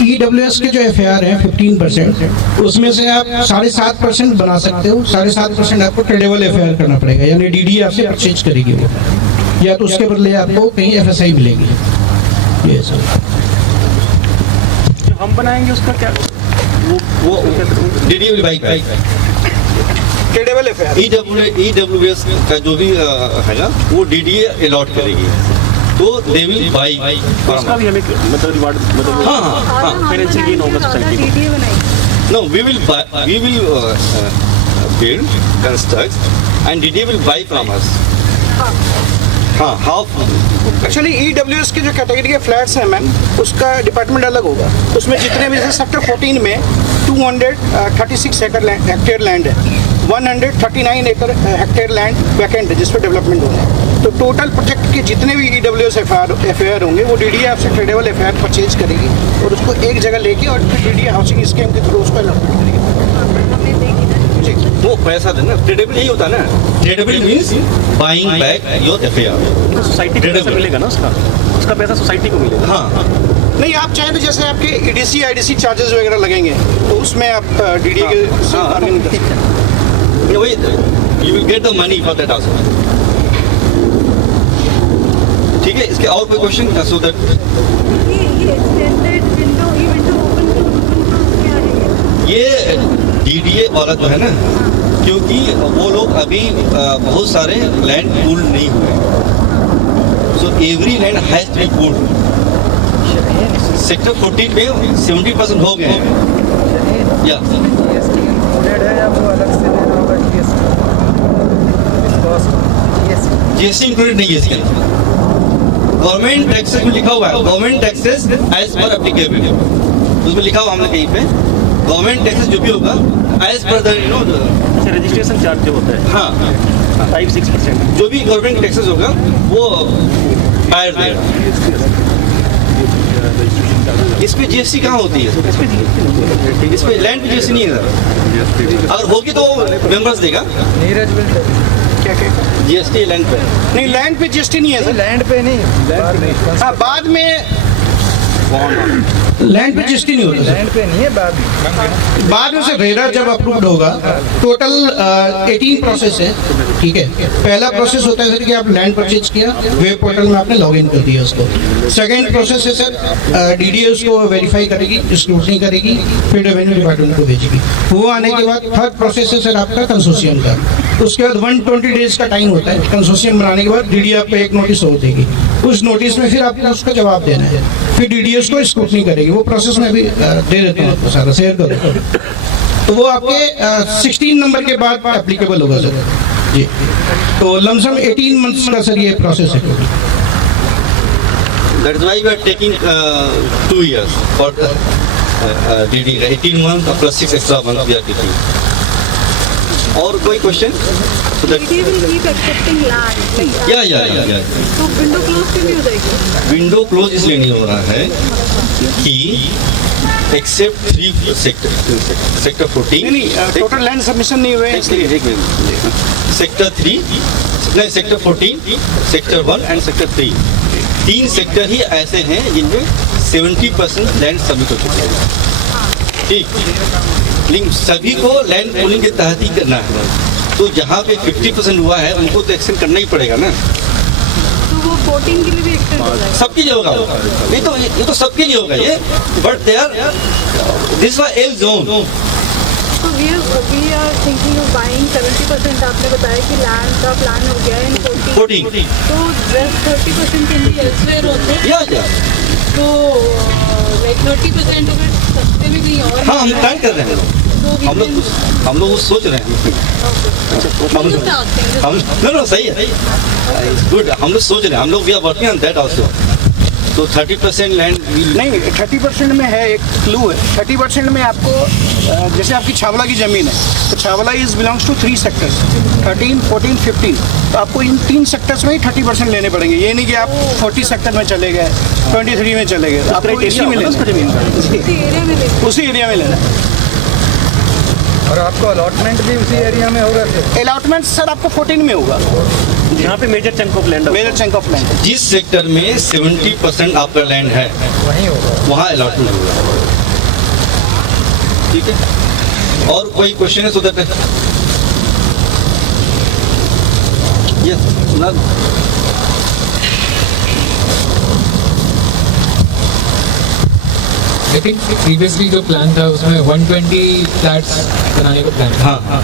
EWS के जो FAR हैं 15%, उसमें से आप 7.5% बना सकते हो. 7.5% आपको ट्रेडेबल FAR करना पड़ेगा, यानी DDA आपसे परचेज करेगी वो, या तो उसके बदले आपको कहीं FSI मिलेगी. ये सर हम बनाएंगे उसका क्या, वो DDA will buy back. Tradable FAR EWS का जो भी है ना, वो DDA अलॉट करेगी. तो दे विल बाई उसका भी हमें मतलब रिवार्ड मतलब हाँ फाइनेंशियल गेन होगा सोसाइटी को। No we will build, construct, and DDA will buy from us. हाँ हाफ। एक्चुअली ईडब्ल्यूएस के जो कैटेगरी के फ्लैट्स हैं मैम, उसका डिपार्टमेंट अलग होगा। उसमें जितने भी, जैसे सेक्टर 14 में 236 हेक्टेयर लैंड है, 139 हेक्टेयर लैंड वैकेंट है जिस पर डेवलपमेंट होना है। तो टोटल प्रोजेक्ट के जितने भी ईडब्ल्यूएस एफआईआर होंगे वो डीडीए आपसे ट्रेडेबल एफआईआर परचेज करेगी और उसको एक जगह लेके और फिर डीडीए हाउसिंग स्कीम के थ्रू उसको अलॉटमेंट करेगी। वो पैसा देना ट्रेडेबल यही होता है ना। Tradable means buying back your FIR. Society को पैसा मिलेगा ना, उसका पैसा सोसाइटी को मिलेगा। हाँ नहीं, आप चाहें तो जैसे आपके ईडीसी आईडीसी चार्जेस वगैरह लगेंगे तो उसमें आप डीडीए के बार्गेनिंग कर सकते हैं। वही you will get the money for that also. ठीक है, इसके और कोई क्वेश्चन? सो दैट ये डीडीए वाला जो है ना, क्योंकि वो लोग अभी बहुत सारे लैंड पूल नहीं हुए, so every land has to be pooled. Sector 14 में 70% हो गए हैं। या जीएसटी इंक्लूडेड नहीं है इसके अंदर। गवर्नमेंट टैक्सेस में लिखा हुआ है government taxes as per applicable, उसमें लिखा हुआ हमने कहीं पे गवर्नमेंट टैक्सेस जो भी होगा as per the registration charge जो होता है हाँ 5-6% जो भी गवर्नमेंट टैक्सेस होगा वो बायर देगा। इस पे जीएसटी कहाँ होती है? इस पे लैंड पे जीएसटी नहीं है। अगर होगी तो मेंबर्स देगा। क्या जीएसटी लैंड पे नहीं, लैंड पे जीएसटी नहीं है सर। लैंड पे नहीं, हाँ बाद में लैंड पे जीएसटी नहीं होता। लैंड पे नहीं है, बाद में से रेरा जब अप्रूव्ड होगा, टोटल 18 प्रोसेस है। ठीक है, पहला प्रोसेस होता है सर कि आप लैंड परचेज किया, वेब पोर्टल में आपने लॉगिन कर दिया उसको। सेकंड प्रोसेस है सर डीडीए उसको वेरीफाई करेगी, स्क्रूटनी करेगी, फिर रेवेन्यू डिपार्टमेंट को भेजेगी। वो आने के बाद थर्ड प्रोसेस है सर आपका कंसोर्शियम का। उसके बाद 120 डेज का टाइम होता है कंसोर्शियम बनाने के बाद। डीडीए आपको एक नोटिस और देगी, उस नोटिस में फिर आपको उसका जवाब देना है, फिर डीडीए उसको स्क्रूटनी करेगी। वो प्रोसेस में भी दे देता हूँ आपको, सारा शेयर कर देता हूँ। तो वो आपके 16 नंबर के बाद एप्लीकेबल होगा सर जी। तो लमसम 18 मंथ्स का सर ये प्रोसेस है। That is why we are taking 2 years for DD. 18 months plus 6 extra months we are taking. और कोई क्वेश्चन? तो विंडो क्लोज क्यों नहीं हो जाएगी? विंडो क्लोज इसलिए नहीं हो रहा है कि एक्सेप्ट 3 सेक्टर 14 नहीं, टोटल लैंड सबमिशन नहीं हुए इसलिए। सेक्टर 3 नहीं, sector 14, sector 1 and sector 3, 3 sector ही ऐसे हैं जिनमें 70% लैंड सबमिट हो चुके हैं। ठीक, लेकिन सभी को लैंड पूलिंग के तहत ही करना है। तो जहाँ पे 50% हुआ है उनको तो एक्सटेंड करना ही पड़ेगा ना। तो वो 14 के लिए भी एक्सटेंड हो जाएगा? सबके लिए होगा ये तो सबके लिए होगा ये, but they are this was L zone. तो we are thinking of buying 70%। आपने बताया कि लैंड का प्लान हो गया है 14, तो रेस्ट 30% के लिए एल्सवेयर होते हैं। तो 30% अगर सस्ते में कहीं और, हाँ हम प्लान कर रहे हैं, हम लोग सोच रहे हैं। हम सही है, गुड। हम लोग सोच रहे हैं, हम लोग we are working on that also. तो 30% लैंड नहीं, 30% में है एक क्लू है। 30% में आपको जैसे आपकी छावला की ज़मीन है तो Chhawla is belongs to 3 sectors 13, 14, 15। तो आपको इन 3 सेक्टर्स में ही 30% लेने पड़ेंगे। ये नहीं कि आप 40 सेक्टर में चले गए, 23 में चले गए। आपको इसी में लेना, उसी एरिया में लेना। और आपको अलॉटमेंट भी उसी एरिया में होगा? अलॉटमेंट सर आपको 14 में होगा, यहाँ पे major chunk of land, major chunk of land. जिस सेक्टर में 70% आपका लैंड है वहीं होगा, वहाँ अलॉटमेंट होगा। ठीक है, और कोई क्वेश्चन है? सुधर पे I think previously जो प्लान था उसमें 120 फ्लैट्स बनाने का प्लान था। हाँ।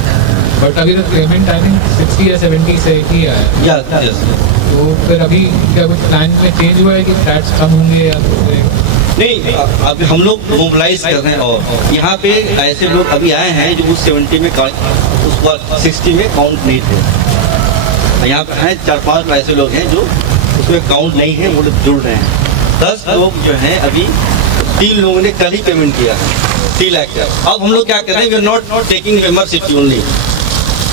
बट अभी तक पेमेंट आई थिंक 60 या 70 से ही आया है। तो फिर अभी क्या कुछ प्लान में चेंज हुआ है कि फ्लैट्स कम होंगे या नहीं, अभी हम लोग मोबिलाइज कर रहे हैं और यहाँ पे ऐसे लोग अभी आए हैं जो उस 70 में उस पर 60 में काउंट नहीं थे। यहाँ पे हैं 4-5 ऐसे लोग हैं जो उसमें काउंट नहीं है, वो लोग जुड़ रहे हैं। 10 लोग जो हैं अभी 3 लोगों ने कल ही पेमेंट किया है 3 लाख का। अब हम लोग क्या कर रहे हैं, we are not taking membership only,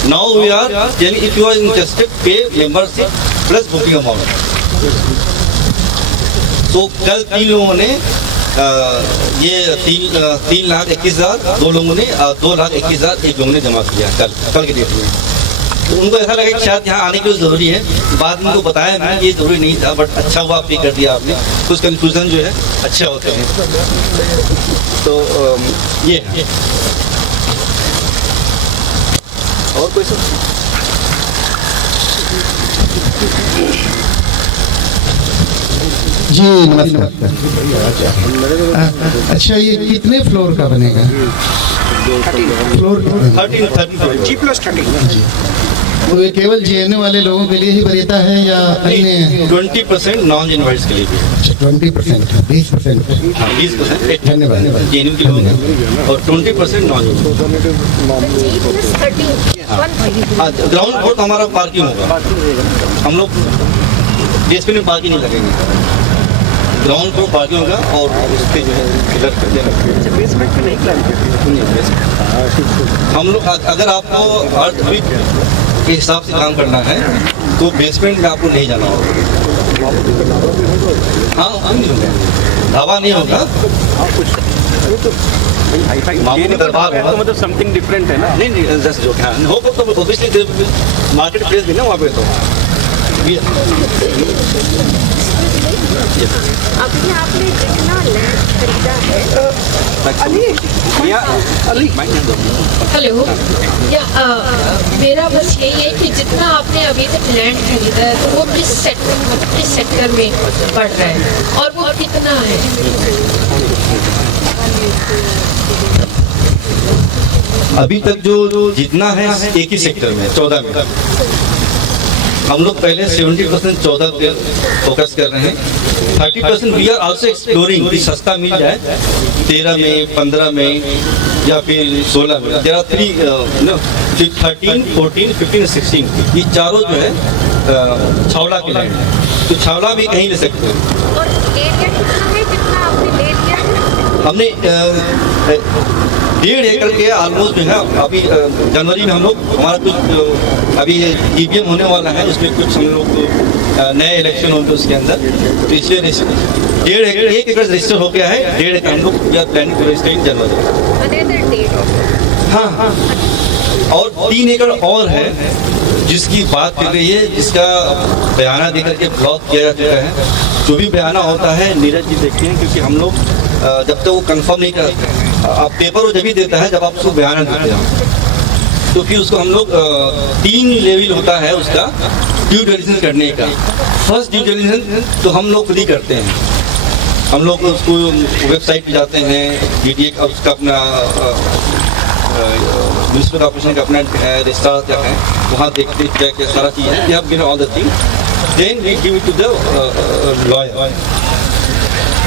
now we are telling if you are interested पे मेंबरशिप प्लस बुकिंग अमाउंट। तो कल 3 लोगों ने ये 3,21,000, 2 लोगों ने 2,21,000 एक लोगों ने जमा किया कल के डेट में। तो उनको ऐसा लगा कि शायद यहाँ आने की ज़रूरी है, बाद में उनको बताया मैंने ये ज़रूरी नहीं था, बट अच्छा हुआ पे कर दिया आपने, कुछ कन्फ्यूज़न जो है अच्छे होते हैं। तो ये है। और कोई सब जी नमस्कार। अच्छा, ये कितने फ्लोर का बनेगा? फ्लोर 13 G+30। तो ये केवल जेएनयू वाले लोगों के लिए ही बनेता है या अन्य? 20% नॉन इनवाइट्स के लिए भी है। 20%, 20%। 20% धन्यवाद। जेएनयू के लोग हैं और 20% नॉन। ग्राउंड फ्लोर हमारा पार्किंग होगा, हम लोग बेसमेंट में पार्किंग नहीं लगेंगे, ग्राउंड फ्लोर पार्किंग होगा और उसके जो है फिलर कर देना। बेसमेंट में नहीं हम लोग अगर आपको अर्थ के हिसाब से काम करना है तो बेसमेंट में आपको नहीं जाना होगा। हाँ, ढाबा नहीं होगा, मामू का दरबार होगा। मतलब समथिंग डिफरेंट है ना? नहीं, जस्ट जो क्या होगा तो ऑब्वियसली मार्केट प्लेस भी ना वहाँ पे। तो अभी आपने जितना लैंड खरीदा है हेलो, मेरा बस यही है कि जितना आपने अभी तक लैंड खरीदा है तो वो किस सेक्टर में पड़ रहा है और वो कितना है? अभी तक जो जितना है एक ही सेक्टर में 14 में। हम लोग पहले 70% 14 पे फोकस कर रहे हैं, 30% वी आर आल्सो एक्सप्लोरिंग कि सस्ता मिल जाए 13 में, 15 में या फिर 16 में। देयर आर 13, 14, 15, 16 ये चारों जो है छावला के लाइन, तो छावला भी कहीं ले सकते हैं। और एरिया कितना है जितना आपने ले लिया है? हमने 1.5 एकड़ के ऑलमोस्ट जो है अभी जनवरी में हम लोग हमारा कुछ अभी ईवीएम होने वाला है, उसमें कुछ हम लोग नए इलेक्शन होंगे उसके अंदर, तो इसलिए 1 एकड़ रजिस्टर हो गया है। 1.5 एकड़ हम लोग प्लानिंग टू रजिस्टर इन जनवरी। हाँ, और 3 एकड़ और है जिसकी बात कर रही है, जिसका बयाना देकर के ब्लॉक किया जा चुका है। जो भी बयाना होता है नीरज जी देखिए, क्योंकि हम लोग जब तक वो कंफर्म नहीं करते, आप पेपर वो जब भी देता है जब आप उसको बयाना देते हैं, तो फिर उसको हम लोग 3 लेवल होता है उसका ड्यू डिलिजेंस करने का। फर्स्ट ड्यू डिलिजेंस तो हम लोग खुद ही करते हैं, हम लोग उसको वेबसाइट पे जाते हैं, DDA का उसका अपना म्यूनिसिपल कॉर्पोरेशन का अपना रजिस्टर क्या है, वहाँ देखते क्या क्या सारा चीज़ है, we have given all the thing, then we give it to the lawyer,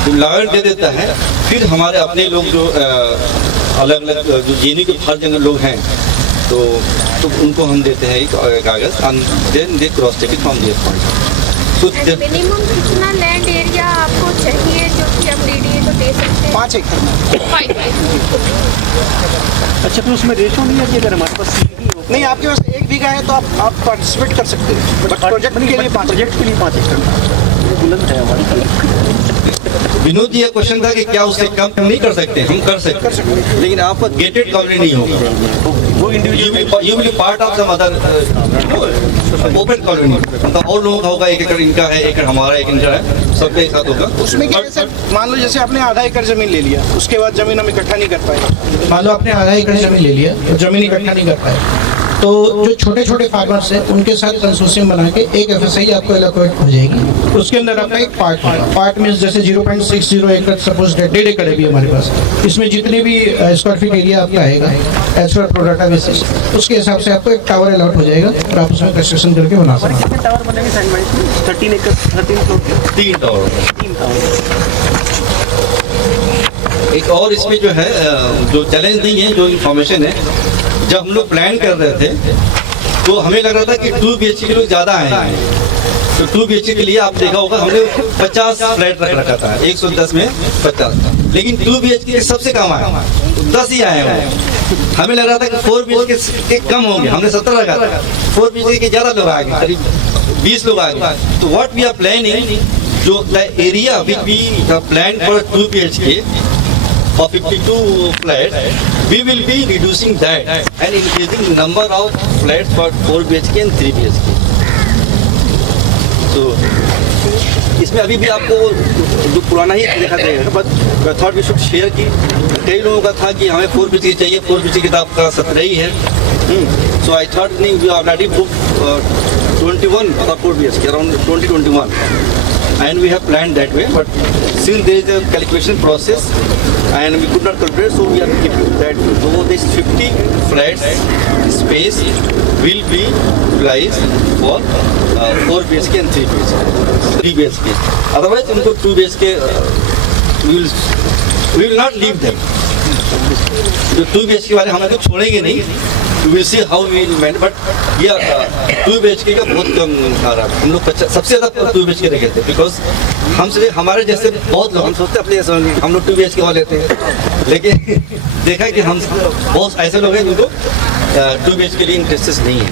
तो लॉयर दे देता है। फिर हमारे अपने लोग जो अलग अलग जो जेएनयू के हर जगह लोग हैं तो उनको हम देते हैं एक कागज़, and then they cross check it from their point. तो मिनिमम कितना लैंड एरिया आपको चाहिए जो कि आप DDA को दे सकते हैं? 5 एकड़। अच्छा, तो उसमें रेशो नहीं है कि अगर हमारे पास नहीं, आपके पास 1 बीघा है तो आप पार्टिसिपेट कर सकते हैं, बट प्रोजेक्ट के लिए 5 एकड़ बुलंद है हमारी। विनोद जी, ये क्वेश्चन था कि क्या उससे कम नहीं कर सकते? हम कर सकते हैं, लेकिन आपका गेटेड कॉलोनी नहीं होगा, वो individual you will part of some other open colony, मतलब और लोगों का होगा। 1 एकड़ इनका है, 1 एकड़ हमारा, 1 एकड़ है, सबके साथ होगा। उसमें क्या है सर, मान लो जैसे आपने आधा एकड़ जमीन ले लिया, उसके बाद जमीन हम इकट्ठा नहीं कर पाए। मान लो आपने आधा एकड़ जमीन ले लिया तो जमीन इकट्ठा नहीं कर पाए, तो जो छोटे छोटे फार्मर्स हैं उनके साथ कंसोर्शियम बना के एक FSI आपको एलोकेट हो जाएगी। उसके अंदर आपका एक पार्ट मीन्स जैसे 0.60 एकड़ सपोज 1.5 एकड़ है भी हमारे पास, इसमें जितने भी स्क्वायर फीट एरिया आपका आएगा एज पर प्रोडक्ट बेसिस, उसके हिसाब से आपको एक टावर अलॉट हो जाएगा और आप उसमें कंस्ट्रक्शन करके बना सकते हैं। टावर बनेंगे साइड बाई 13 एकड़ 13 फ्लोर के 3 टावर। एक और इसमें जो है जो चैलेंज नहीं है, जो इन्फॉर्मेशन है, जब हम लोग प्लान कर रहे थे तो हमें लग रहा था कि 2 BHK के लोग ज़्यादा आएंगे, तो 2 BHK के लिए आप देखा होगा हमने 50 फ्लैट रख रखा था, 110 में 50, लेकिन 2 BHK के सबसे कम आए, 10 ही आए हैं। हमें लग रहा था कि 4 BHK के कम होंगे, हमने 17 रखा था, 4 BHK के ज़्यादा लोग आ गए, करीब 20 लोग आ गए। तो व्हाट वी आर प्लानिंग, जो the area which we plan for 2 BHK or 52 flats, we will be reducing that and increasing number of flats for 4 BHK and 3 BHK. So, इसमें अभी भी आपको जो पुराना ही देखा जाएगा, but thought we should share की कई लोगों का था कि हमें 4 BHK चाहिए, 4 BHK का आपका 17 ही है। सो आई थॉट नहीं, वी ऑलरेडी बुक 21 for 4 BHK around 2021 and we have planned that way, but since there is a calculation process and we could not calculate, so we are keeping that. So this 50 flats space will be utilized for 4 BHK and 3 BHK, 3 BHK. Otherwise, उनको 2 BHK we will not leave them. जो 2 BHK वाले हम लोग छोड़ेंगे नहीं, we will see how we will manage. But yeah, 2 BHK का बहुत कम आ रहा है। हम लोग सबसे ज़्यादा 2 BHK रखे थे, बिकॉज हमसे हमारे जैसे बहुत लोग हम सोचते अपने जैसे होंगे, हम लोग 2 BHK वाले लेते हैं, लेकिन देखा कि हम बहुत ऐसे लोग हैं जिनको 2 BHK के लिए इंटरेस्ट नहीं है।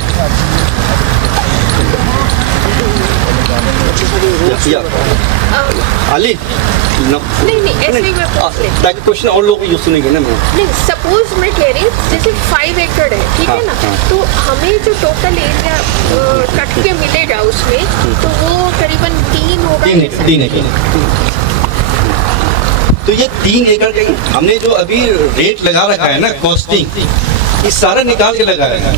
अली नहीं ऐसे ही मैं पूछ लेती हूँ। ताकि क्वेश्चन और लोग यूज सुनेंगे ना। नहीं, सपोज मैं कह रही हूँ जैसे 5 एकड़ है, ठीक है ना, तो हमें जो टोटल एरिया कट के मिलेगा उसमें, तो वो करीबन 3 होगा। 3 एकड़। तो ये 3 एकड़ का हमने जो अभी रेट लगा रखा है ना, कॉस्टिंग, ये सारा निकाल के लगाया है।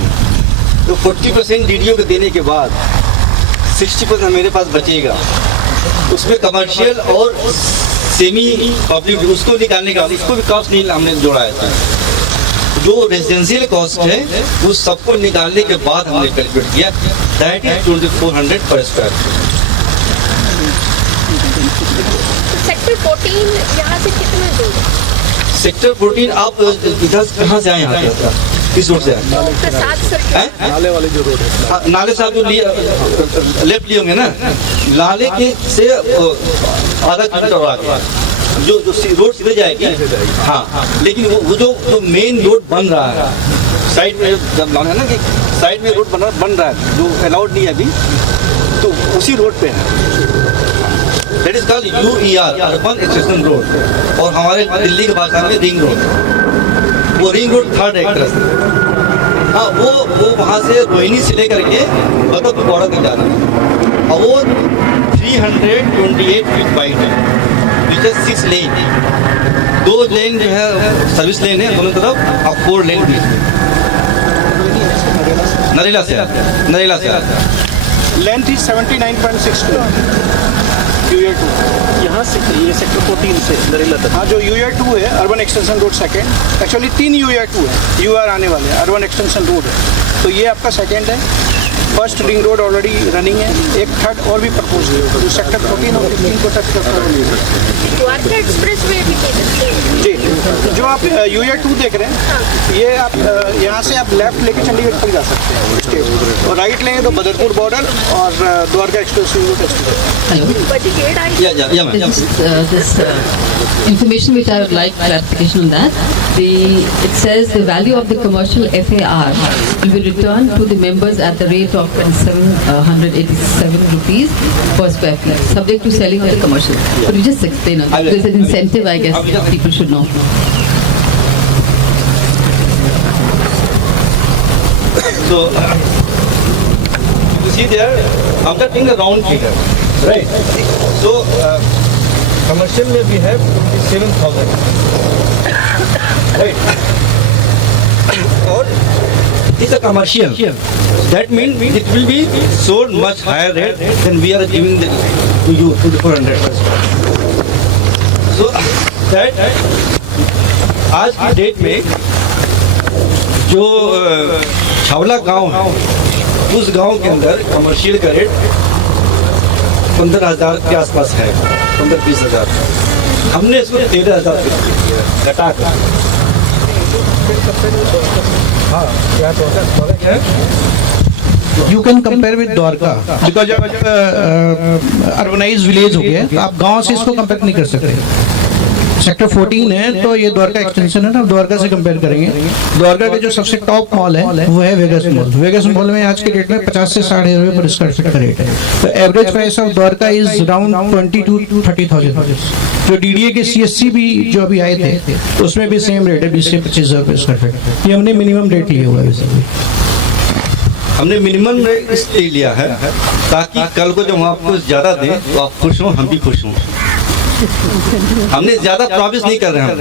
तो 40% DDO को देने के बाद 60% मेरे पास बचेगा, उसमें कमर्शियल और सेमी पब्लिक उसको निकालने का, इसको भी कॉस्ट नहीं हमने जोड़ा है। जो रेजिडेंशियल कॉस्ट है वो सबको निकालने के बाद हमने कैलकुलेट किया, दैट इज 2400 पर स्क्वायर फीट। सेक्टर 14 यहाँ से कितना दूर है? सेक्टर 14 आप इधर कहाँ से आए हैं? किस रोड से आए? नाले वाले जो रोड है, नाले से आप जो लेफ्ट लिए होंगे ना, नाले के से आधा किलोमीटर आगे जो रोड सीधे जाएगी। हाँ, लेकिन वो जो मेन रोड बन रहा है साइड में, जब है ना कि साइड में रोड बन रहा है जो अलाउड नहीं है अभी, तो उसी रोड पे है। That is called UER, urban extension road, और हमारे दिल्ली की भाषा में रिंग रोड। वो रिंग रोड 3rd एक्ट्रेस है। हाँ, वो वहाँ से रोहिणी से लेकर के मतलब बॉर्डर तक जा रहा है, और वो 328 फीट वाइड है, विच इज 6 लेन। 2 लेन जो है सर्विस लेन है दोनों तरफ, और 4 लेन भी नरेला से लेंथ इज 79.6 किलोमीटर UER 2 यहाँ से, ये सेक्टर 14 से नरेला तक। हाँ, जो UER 2 है urban extension road second, actually 3 UER 2 है, UR आने वाले हैं, अर्बन एक्सटेंशन रोड है, तो ये आपका सेकेंड है। First ring road already running है, एक 3rd और भी प्रपोज है जो सेक्टर 14 और 15 को टच करता है। द्वारका एक्सप्रेस वे भी जी, जो आप UER 2 देख रहे हैं, ये आप यहाँ से आप लेफ्ट लेके चंडीगढ़ तक जा सकते हैं, और राइट लेंगे तो बदरपुर बॉर्डर और Dwarka express way information which I would like clarification on that. It says the value of the commercial FAR will be returned to the members at the rate of 787 rupees per square feet, subject to selling of the commercial. Could you just explain on that? There's an incentive, I guess, people should know. So, you see there, I'm just taking a round figure, right? So, commercial में we have 27,000, right? और It's a commercial. That means it will be sold much higher rate than we are giving to you, to the 400. So that आज की डेट में जो छावला गांव है, उस गांव के अंदर कमर्शियल का रेट 15,000 के आसपास है, 15-20 हज़ार। हमने इसको 13,000 घटा कर You can compare with Dwarka, because urbanise village हो गया, तो आप गांव से इसको कंपेयर नहीं कर सकते। सेक्टर 14 है तो ये द्वारका एक्सटेंशन है ना, द्वारका से कंपेयर करेंगे। द्वारका के जो सबसे टॉप मॉल है वो है वेगस मॉल। वेगस मॉल में आज के डेट में 50 से 60 रुपए पर स्क्वायर फीट का रेट है। तो average price of Dwarka is around 22 to 30,000। जो डीडीए के सीएससी भी जो अभी आए थे उसमें भी सेम रेट है, 20 से 25 हज़ार स्क्वायर फीट। ये हमने मिनिमम रेट लिया हुआ है। हमने मिनिमम रेट इसलिए लिया है ताकि कल को जब हम आपको ज्यादा दें तो आप खुश हों, हम भी खुश हों। हमने ज्यादा प्रॉमिस नहीं कर रहे हैं,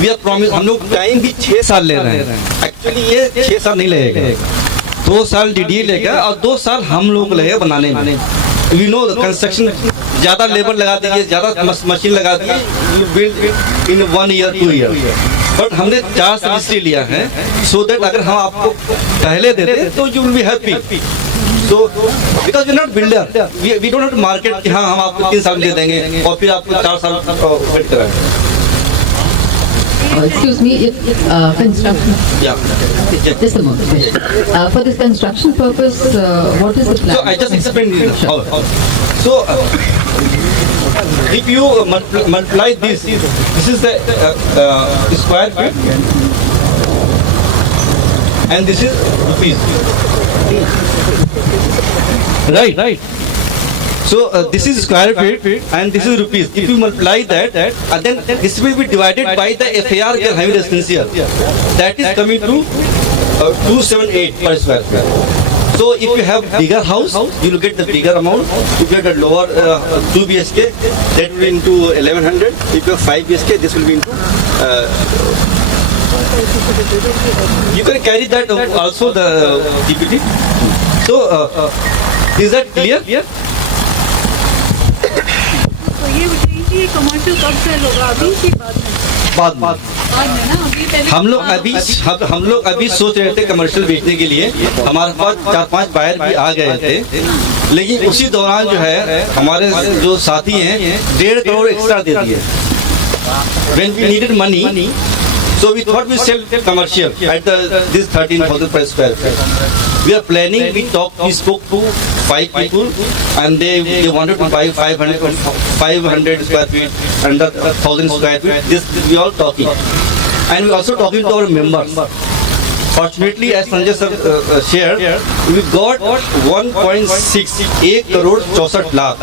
वी आर प्रॉमिस। हम लोग टाइम भी 6 साल ले रहे हैं। एक्चुअली ये 6 साल नहीं लगेगा, 2 साल डीडीए लेगा और 2 साल हम लोग लगेगा बनाने में। वी नो कंस्ट्रक्शन, ज्यादा लेबर लगा दीजिए, ज्यादा मशीन लगा दीजिए, यू बिल्ड इन 1 year 2 year। बट हमने 4 साल इसलिए लिया है सो दैट अगर हम आपको पहले देते तो you will be happy. So, because we're not builder, we don't have to market कि हाँ हम आपको 3 साल दे देंगे और फिर आपको 4 साल वेट कराएंगे। Excuse me, construction. Yeah. Just a moment. For this construction purpose, what is the plan? So I just explained it. So if you multiply this is the square feet, and this is rupees. Right. So this is square feet and this is rupees. If you multiply that, then this will be divided by the FAR having residential. That is coming to 278 per square feet. So if you have bigger house, you will get the bigger amount. If you have a lower 2 BHK, that will be into 1100. If you have 5 BHK, this will be into. You can carry that also the DPT. So is that clear? तो ये बताइए कमर्शियल कब से होगा, अभी की बात में? बाद में ना, अभी पहले हम लोग अभी सोच रहे थे कमर्शियल बेचने के लिए। हमारे पास 4-5 बायर भी आ गए थे, लेकिन उसी दौरान जो है हमारे जो साथी हैं 1.5 करोड़ एक्स्ट्रा दे दिए। When we needed money, so we thought we sell commercial at this 13,000 per square feet. We are planning. We spoke to 5 people, and they wanted to buy 500 square feet, under 1,000 square feet. This we all talking, and we also talking to our members. Fortunately, as Sanjay sir shared, we got 1.68 करोड़ 64 लाख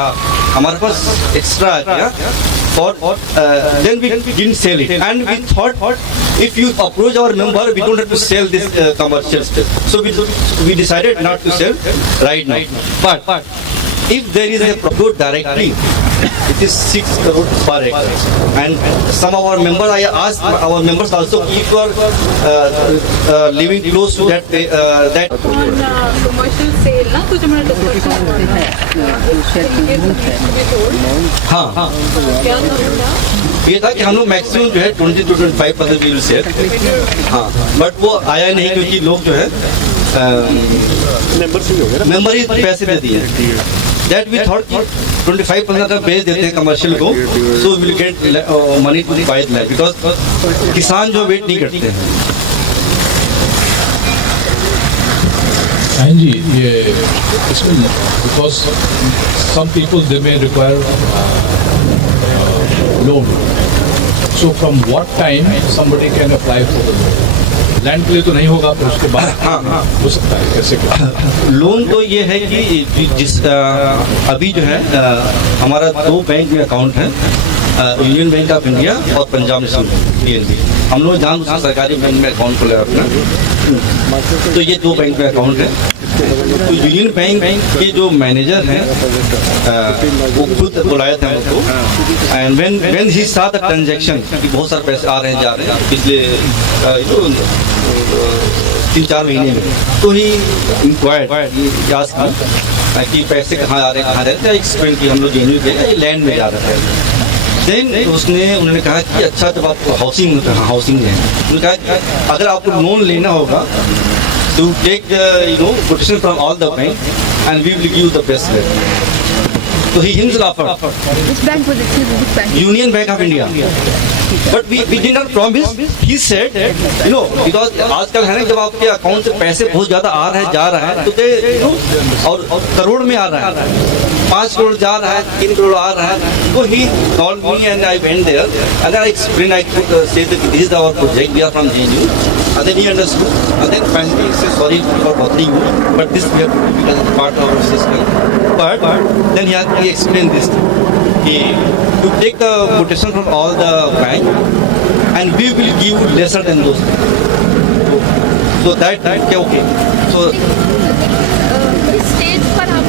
हमारे पास एक्स्ट्रा आ गया। Then we didn't sell it, and we thought if you approach our member, we don't have to sell this commercial space. So we decided not to sell right now. But if there is a product directly, it is 6 crore per acre. And some of our members, I asked our members also, if you are living close to that. On commercial sale ना कुछ हमारा डिस्कशन हाँ क्या था? ये था कि हम लोग मैक्सिमम जो है 20 to 25% वी विल सेल। हाँ, बट वो आया नहीं क्योंकि लोग जो है मेंबर ही पैसे दे दिए। दैट वी थॉट 25% का बेच देते हैं कमर्शियल को, so will get money to buy that, because किसान जो वेट नहीं करते हैं। हाँ जी, ये इसमें because some people they may require loan, so from what time somebody can apply for the loan? Land के लिए तो नहीं होगा, पर उसके बाद हो सकता है, कैसे क्या? लोन तो ये है कि जिस अभी जो है हमारा 2 बैंक में अकाउंट है, यूनियन बैंक ऑफ इंडिया और पंजाब नेशनल PNB। हम लोग जहाँ दूसरे सरकारी बैंक में अकाउंट खोला अपना, तो ये 2 बैंक में अकाउंट है। तो यूनियन बैंक के जो मैनेजर हैं वो खुद बुलाए थे हमको, and when he saw the transaction कि बहुत सारे पैसे आ रहे हैं जा रहे हैं, पिछले 3-4 महीने में। तो ही इंक्वायर्ड याद कि पैसे कहाँ आ रहे हैं, कहाँ रहे थे। एक्सप्लेन की हम लोग जेन्यू के लैंड में जा रहे थे। देन उन्होंने कहा कि अच्छा जब आपको हाउसिंग है, उन्होंने कहा कि अगर आपको लोन लेना होगा to take the quotation from all the bank and we will give you the best rate. So he himself offered. Which bank was it? Which bank? Union Bank of India. But we did not promise. He said, because आजकल है ना जब आपके अकाउंट से पैसे बहुत ज़्यादा आ रहे हैं जा रहा है तो ते और करोड़ में आ रहा है, 5 करोड़ जा रहा है, 3 करोड़ आ रहा है। तो he called me and I went there and I explained, I said that this is our project, we are from JNU. And then he understood. And then finally he said, sorry for bothering you, but this we have to do because it's part of our system. But then he explained this. You take the quotation from all the bank and we will give lesser than those. So that okay. So इस स्टेज पर हम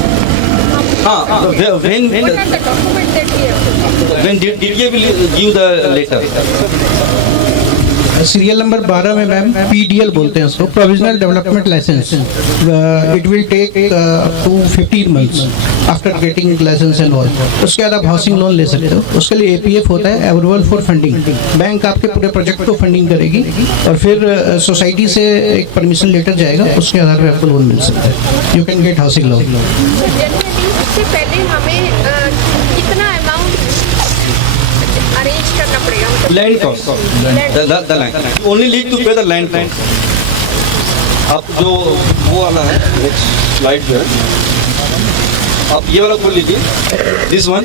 when what are the documents that we have to when DDA will give the letter. Serial number 12 में ma'am PDL बोलते हैं उसको, provisional development licence. It will take up to 15 months after getting licence and all. उसके बाद आप housing loan ले सकते हो। उसके लिए APF होता है, अप्रूवल फॉर फंडिंग। बैंक आपके पूरे प्रोजेक्ट को फंडिंग करेगी और फिर सोसाइटी से एक परमिशन लेटर जाएगा, उसके आधार पर आपको लोन मिल सकता है। You can get housing loan. इससे पहले हमें कितना अमाउंट अरेंज करना पड़ेगा? Land cost, the land. You only need to pay the land cost. अब जो वो वाला है next slide जो है, आप ये वाला खोल लीजिए, this one.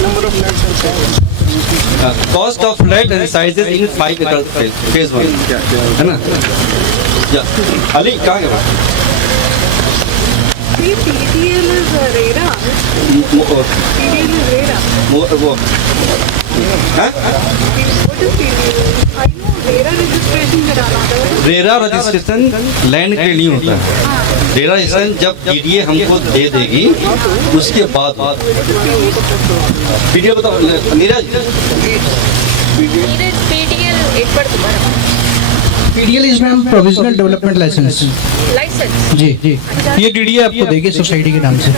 Number of flats. Cost of flat and sizes in 5 acre phase 1. है ना? अली कहाँ गया? PDL is RERA. PDL is RERA. वो हाँ? What is PDL? I know RERA registration कराना था। रेरा रजिस्ट्रेशन लैंड के लिए होता है। रेरा रजिस्ट्रेशन जब DDA हमको दे देगी उसके बाद PDL बताओ नीरज। PDL एक बार दोबारा। PDL is ma'am provisional development licence. Licence ji. ये DDA आपको देगी सोसाइटी के नाम से।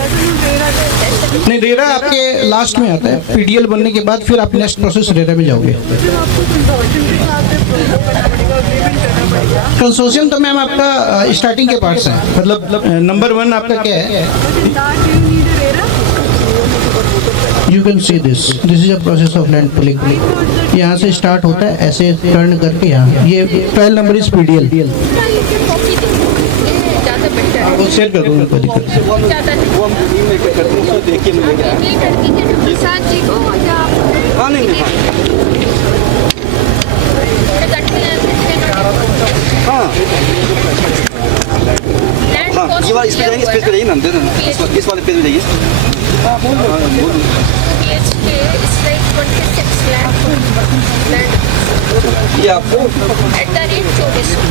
नहीं, रेरा आपके लास्ट में आता है। PDL बनने के बाद फिर आप नेक्स्ट प्रोसेस रेरा में जाओगे। कंसोर्शियम तो मैम आपका स्टार्टिंग के पार्ट्स हैं, मतलब नंबर 1 आपका क्या है? You can see this is a process of land pulling. यहाँ से स्टार्ट होता है, ऐसे टर्न करके यहाँ ये ट्रायल नंबर इज PDL। वो शेयर कर दूँगा, कोई दिक्कत नहीं। इस पे जाइए ना, दे देना इस वाले पे जाइए। ये आपको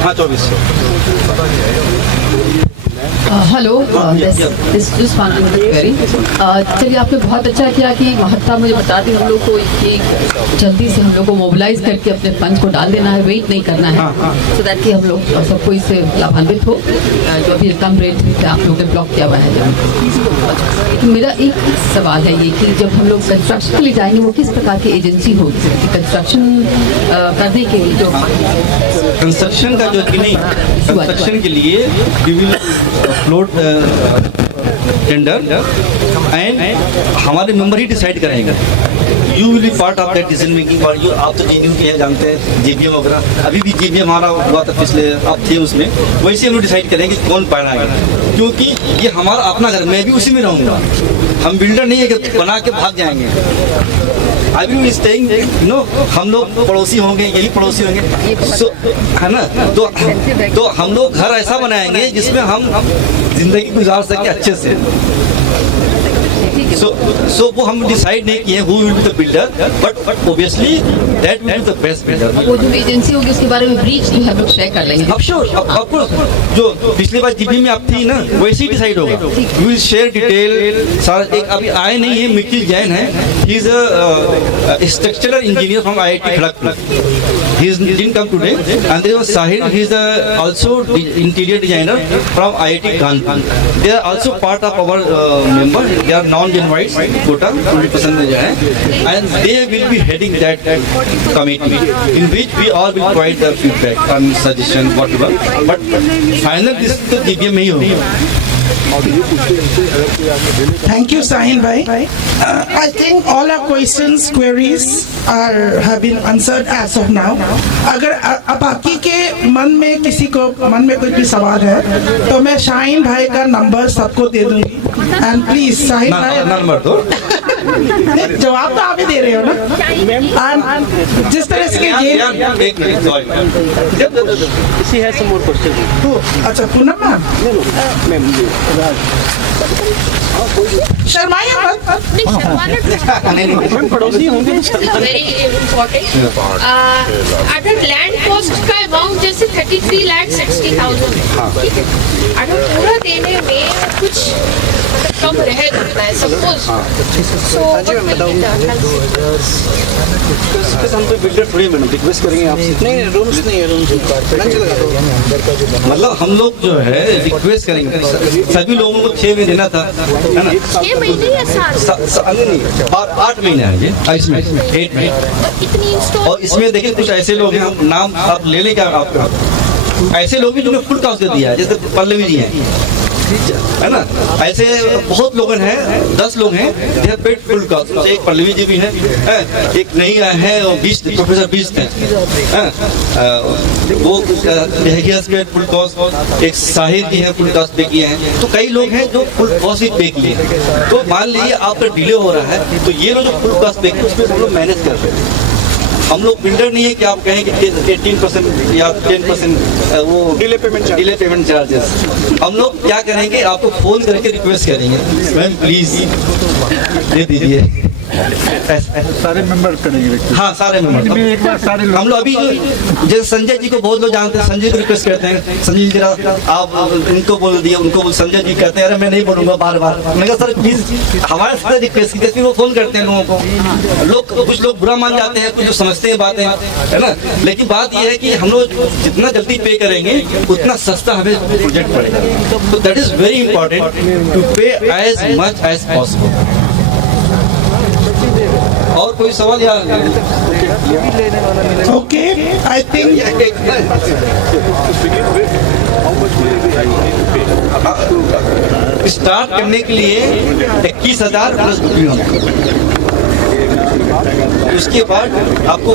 हाँ 24। Hello, this is query. चलिए, आपने बहुत अच्छा किया कि महत्ता मुझे बता दी। हम लोग को एक जल्दी से हम लोग को मोबिलाइज करके अपने फंड्स को डाल देना है, वेट नहीं करना है, सो दैट कि हम लोग सबको इससे लाभान्वित हो। जो अभी कम रेट पे आप लोगों ने ब्लॉक किया हुआ है जब। मेरा एक सवाल है ये कि जब हम लोग कंस्ट्रक्शन के लिए जाएंगे वो किस प्रकार की एजेंसी होगी कंस्ट्रक्शन करने के लिए? जो कंस्ट्रक्शन का जो कि नहीं, कंस्ट्रक्शन के लिए फ्लोट टेंडर एंड हमारे मेंबर ही डिसाइड करेंगे। You will be part of that decision making. और यू आप तो JNU के हैं, जानते हैं JPM वगैरह। अभी भी JPM हमारा हुआ था, पिछले आप थे उसमें। वैसे हम लोग डिसाइड करेंगे कौन पाएगा, क्योंकि ये हमारा अपना घर, मैं भी उसी में रहूँगा। हम बिल्डर नहीं है कि बना के भाग जाएंगे। अभी भी स्टेइंग नो, हम लोग पड़ोसी होंगे, यही पड़ोसी होंगे, so, है ना? तो हम लोग घर ऐसा बनाएंगे जिसमें हम जिंदगी गुजार सके अच्छे से। So वो हम डिसाइड नहीं किए who will be the builder, but obviously that will be the best builder. वो जो एजेंसी होगी उसके बारे में ब्रीफ जो है वो शेयर कर लेंगे। अब श्योर, आपको जो पिछली बार जीपी में आप थी ना वैसे ही डिसाइड होगा। वी विल शेयर डिटेल सारा। एक अभी आए नहीं है, मिकिल जैन है, he is a structural engineer from IIT Kharagpur. He didn't come today. And there was Sahil, he is also interior designer from IIT Kanpur. They are also part of our member. They are non-Gen whites, quota 20% में जो है, and they will be heading that committee in which we all will provide the feedback and suggestion whatever. But final this तो DBM में ही होगी। Thank you, Sahin bhai. I think all our questions, queries have been answered as of now. अगर अब बाकी के मन में किसी को मन में कोई भी सवाल है तो मैं शाहीन भाई का नंबर सबको दे दूंगी। एंड प्लीज शाहीन भाई नंबर दो। जवाब तो आप ही दे रहे हो ना। जिस तरह से अच्छा पूनम मैम शर्माइए मत। पड़ोसी होंगे वेरी इम्पोर्टेंट। अगर लैंड कॉस्ट का अमाउंट जैसे 33,60,000 है, ठीक है, अगर पूरा देने में कुछ मतलब कम रह जाता है सपोज, सो हम तो बिल्डर थोड़ी मैडम रिक्वेस्ट करेंगे आपसे। नहीं रूम्स नहीं है, रूम्स मतलब हम लोग जो है रिक्वेस्ट करेंगे सभी लोगों को 6 महीने देना था, है ना? 6 महीने या 7 नहीं, और 8 महीने है ये, इसमें 8 महीने। और इसमें देखिए कुछ ऐसे लोग हैं, हम नाम आप ले लें क्या आपका, ऐसे लोग भी जिन्होंने फुल कास्ट दे दिया है, जैसे पल्लवी जी हैं, है ना? ऐसे बहुत लोग हैं, 10 लोग हैं जिन्हें पेड फुल कास्ट। एक पल्लवी जी भी हैं, एक नहीं है वो 20 प्रोफेसर 20 हैं, वो फुल कास्ट। एक साहिर जी हैं फुल कास्ट पे किए हैं। तो कई लोग हैं जो फुल कास्ट ही पे किए हैं। तो मान लीजिए आपका डिले हो रहा है तो ये लोग जो फुल कास्ट पे किए उसमें हम लोग मैनेज कर रहे हैं। हम लोग बिल्डर नहीं है कि आप कहें कि 18% या 10% वो डिले पेमेंट चार्जेस। हम लोग क्या करेंगे, आपको फोन करके रिक्वेस्ट करेंगे मैम प्लीज दे दीजिए। सारे मेंबर करेंगे। हाँ सारे मेंबर एक बार सारे हम लोग अभी जैसे संजय जी को बहुत लोग जानते हैं, संजय को रिक्वेस्ट करते हैं, संजय जी जरा आप उनको बोल दिए, उनको संजय जी कहते हैं अरे मैं नहीं बोलूंगा बार बार। मैं कहा सर प्लीज हमारे साथ रिक्वेस्ट की, वो फोन करते हैं लोगों को। कुछ लोग बुरा मान जाते हैं, कुछ समझते हैं बातें, है ना? लेकिन बात यह है कि हम लोग जितना जल्दी पे करेंगे उतना सस्ता हमें प्रोजेक्ट पड़ेगा। तो that is very important to pay as much as possible. और कोई सवाल यार? ओके आई थिंक स्टार्ट करने के लिए 21,000 प्लस बुकिंग होगा। उसके बाद आपको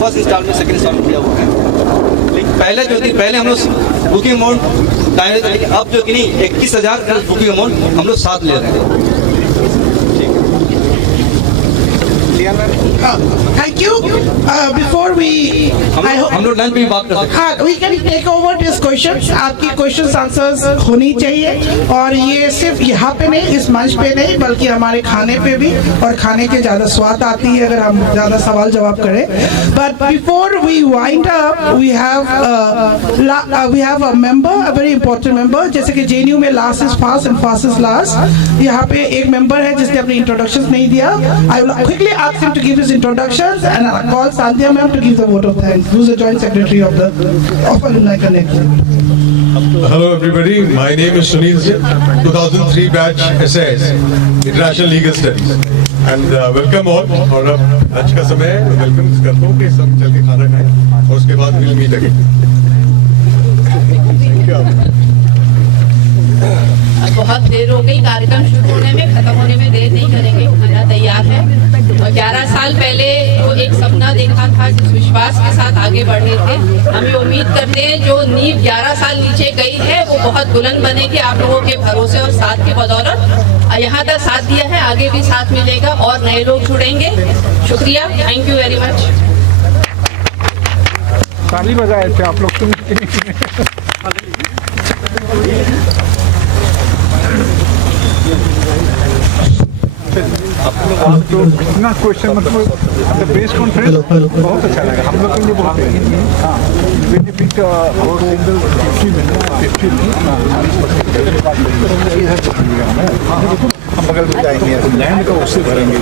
फर्स्ट इंस्टॉलमेंट सेकंड इंस्टॉलमेंट दिया हुआ है। लेकिन पहले हम लोग बुकिंग अमाउंट टाइम, लेकिन अब जो कि नहीं 21,000 प्लस बुकिंग अमाउंट हम लोग साथ ले रहे हैं। Thank you. Before we, हम लोग लंच में बात कर सकते हैं। हाँ, we can take over this questions. आपकी questions answers होनी चाहिए और ये सिर्फ यहाँ पे नहीं, इस मंच पे नहीं, बल्कि हमारे खाने पे भी, और खाने के ज़्यादा स्वाद आती है अगर हम ज़्यादा सवाल जवाब करें। But before we wind up, we have a member, a very important member. जैसे कि JNU में last is fast and fast is last. यहाँ पे एक member है जिसने अपने introductions नहीं दिया। I will quickly ask him to give his introductions and I'll call Sandhya ma'am to give the vote of thanks, who's the joint secretary of Alumni Connect. Hello everybody, my name is Sunil Singh, 2003 batch SAS, International Legal Studies, and welcome all. और अब आज का समय है, मैं वेलकम करता हूँ कि सब चल के खाना खाएं और उसके बाद we'll meet again. बहुत देर हो गई, कार्यक्रम शुरू होने में, खत्म होने में देर नहीं करेंगे, खाना तैयार है। और 11 साल पहले वो एक सपना देखा था, जिस विश्वास के साथ आगे बढ़े थे, हम ये उम्मीद करते हैं जो नींव 11 साल नीचे गई है वो बहुत बुलंद बनेगी आप लोगों के भरोसे और साथ के बदौलत। यहाँ तक साथ दिया है, आगे भी साथ मिलेगा और नए लोग जुड़ेंगे। शुक्रिया, थैंक यू वेरी मच। ताली बजाए थे आप लोग, सुन इतना क्वेश्चन मतलब प्रेस कॉन्फ्रेंस बहुत अच्छा लगा हम लोग के लिए बहुत बेनिफिट और सिंगल 50 हम बगल में जाएंगे लैंड का उससे भरेंगे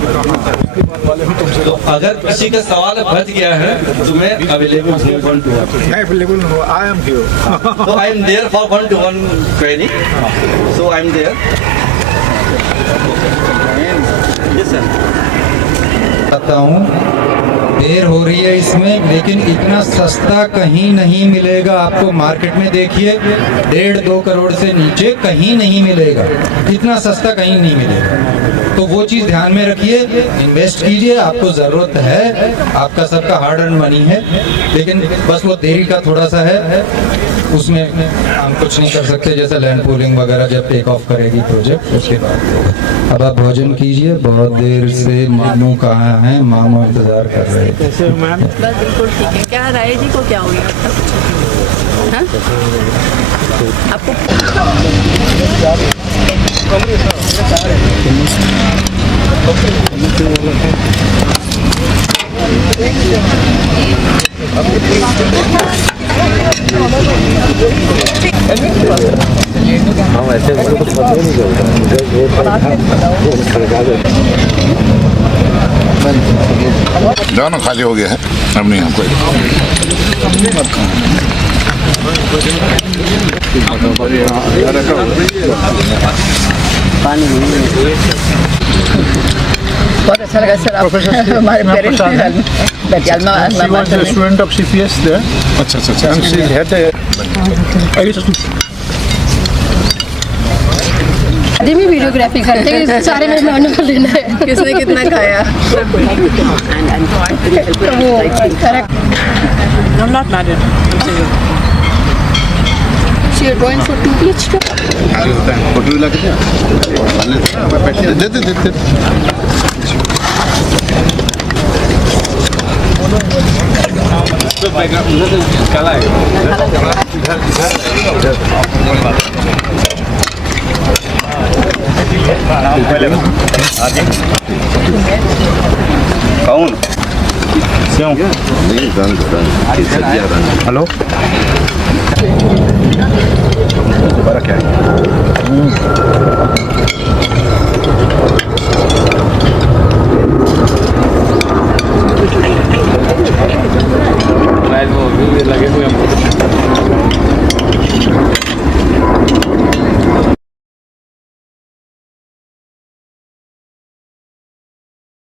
तो अगर किसी का सवाल बच गया है तो मैं अवेलेबल हूँ मैं अवेलेबल हूँ I am here so I am there for 1-to-1 training so I am there yes sir बताता हूँ देर हो रही है इसमें, लेकिन इतना सस्ता कहीं नहीं मिलेगा आपको। मार्केट में देखिए 1.5-2 करोड़ से नीचे कहीं नहीं मिलेगा, इतना सस्ता कहीं नहीं मिलेगा। तो वो चीज़ ध्यान में रखिए, इन्वेस्ट कीजिए, आपको ज़रूरत है, आपका सबका हार्ड अर्न मनी है, लेकिन बस वो देरी का थोड़ा सा है, उसमें हम कुछ नहीं कर सकते। जैसे लैंड पूलिंग वगैरह जब टेक ऑफ करेगी प्रोजेक्ट उसके बाद। अब आप भोजन कीजिए, बहुत देर से मामू कहाँ हैं, मामू इंतजार कर रहे हैं। कैसे हो मैम? बस बिल्कुल ठीक है। क्या राय जी को क्या हो गया? हाँ? आपको हम ऐसे कुछ पता ही नहीं चलता। दोनों खाली हो गया है, अब नहीं हमको बहुत अच्छा लगा सर, आप हमारे parents student of CPS there. अच्छा अच्छा अच्छा And she had a शादी में वीडियोग्राफी करते हैं, सारे मेहमानों को लेना है किसने कितना खाया। तो वो correct. I'm not married. I'm single. So you're going for 2 PH2? आगे होता है फोटो लगा के दे दे काला है कौन क्यों हेलो दोबारा क्या है लगे हुए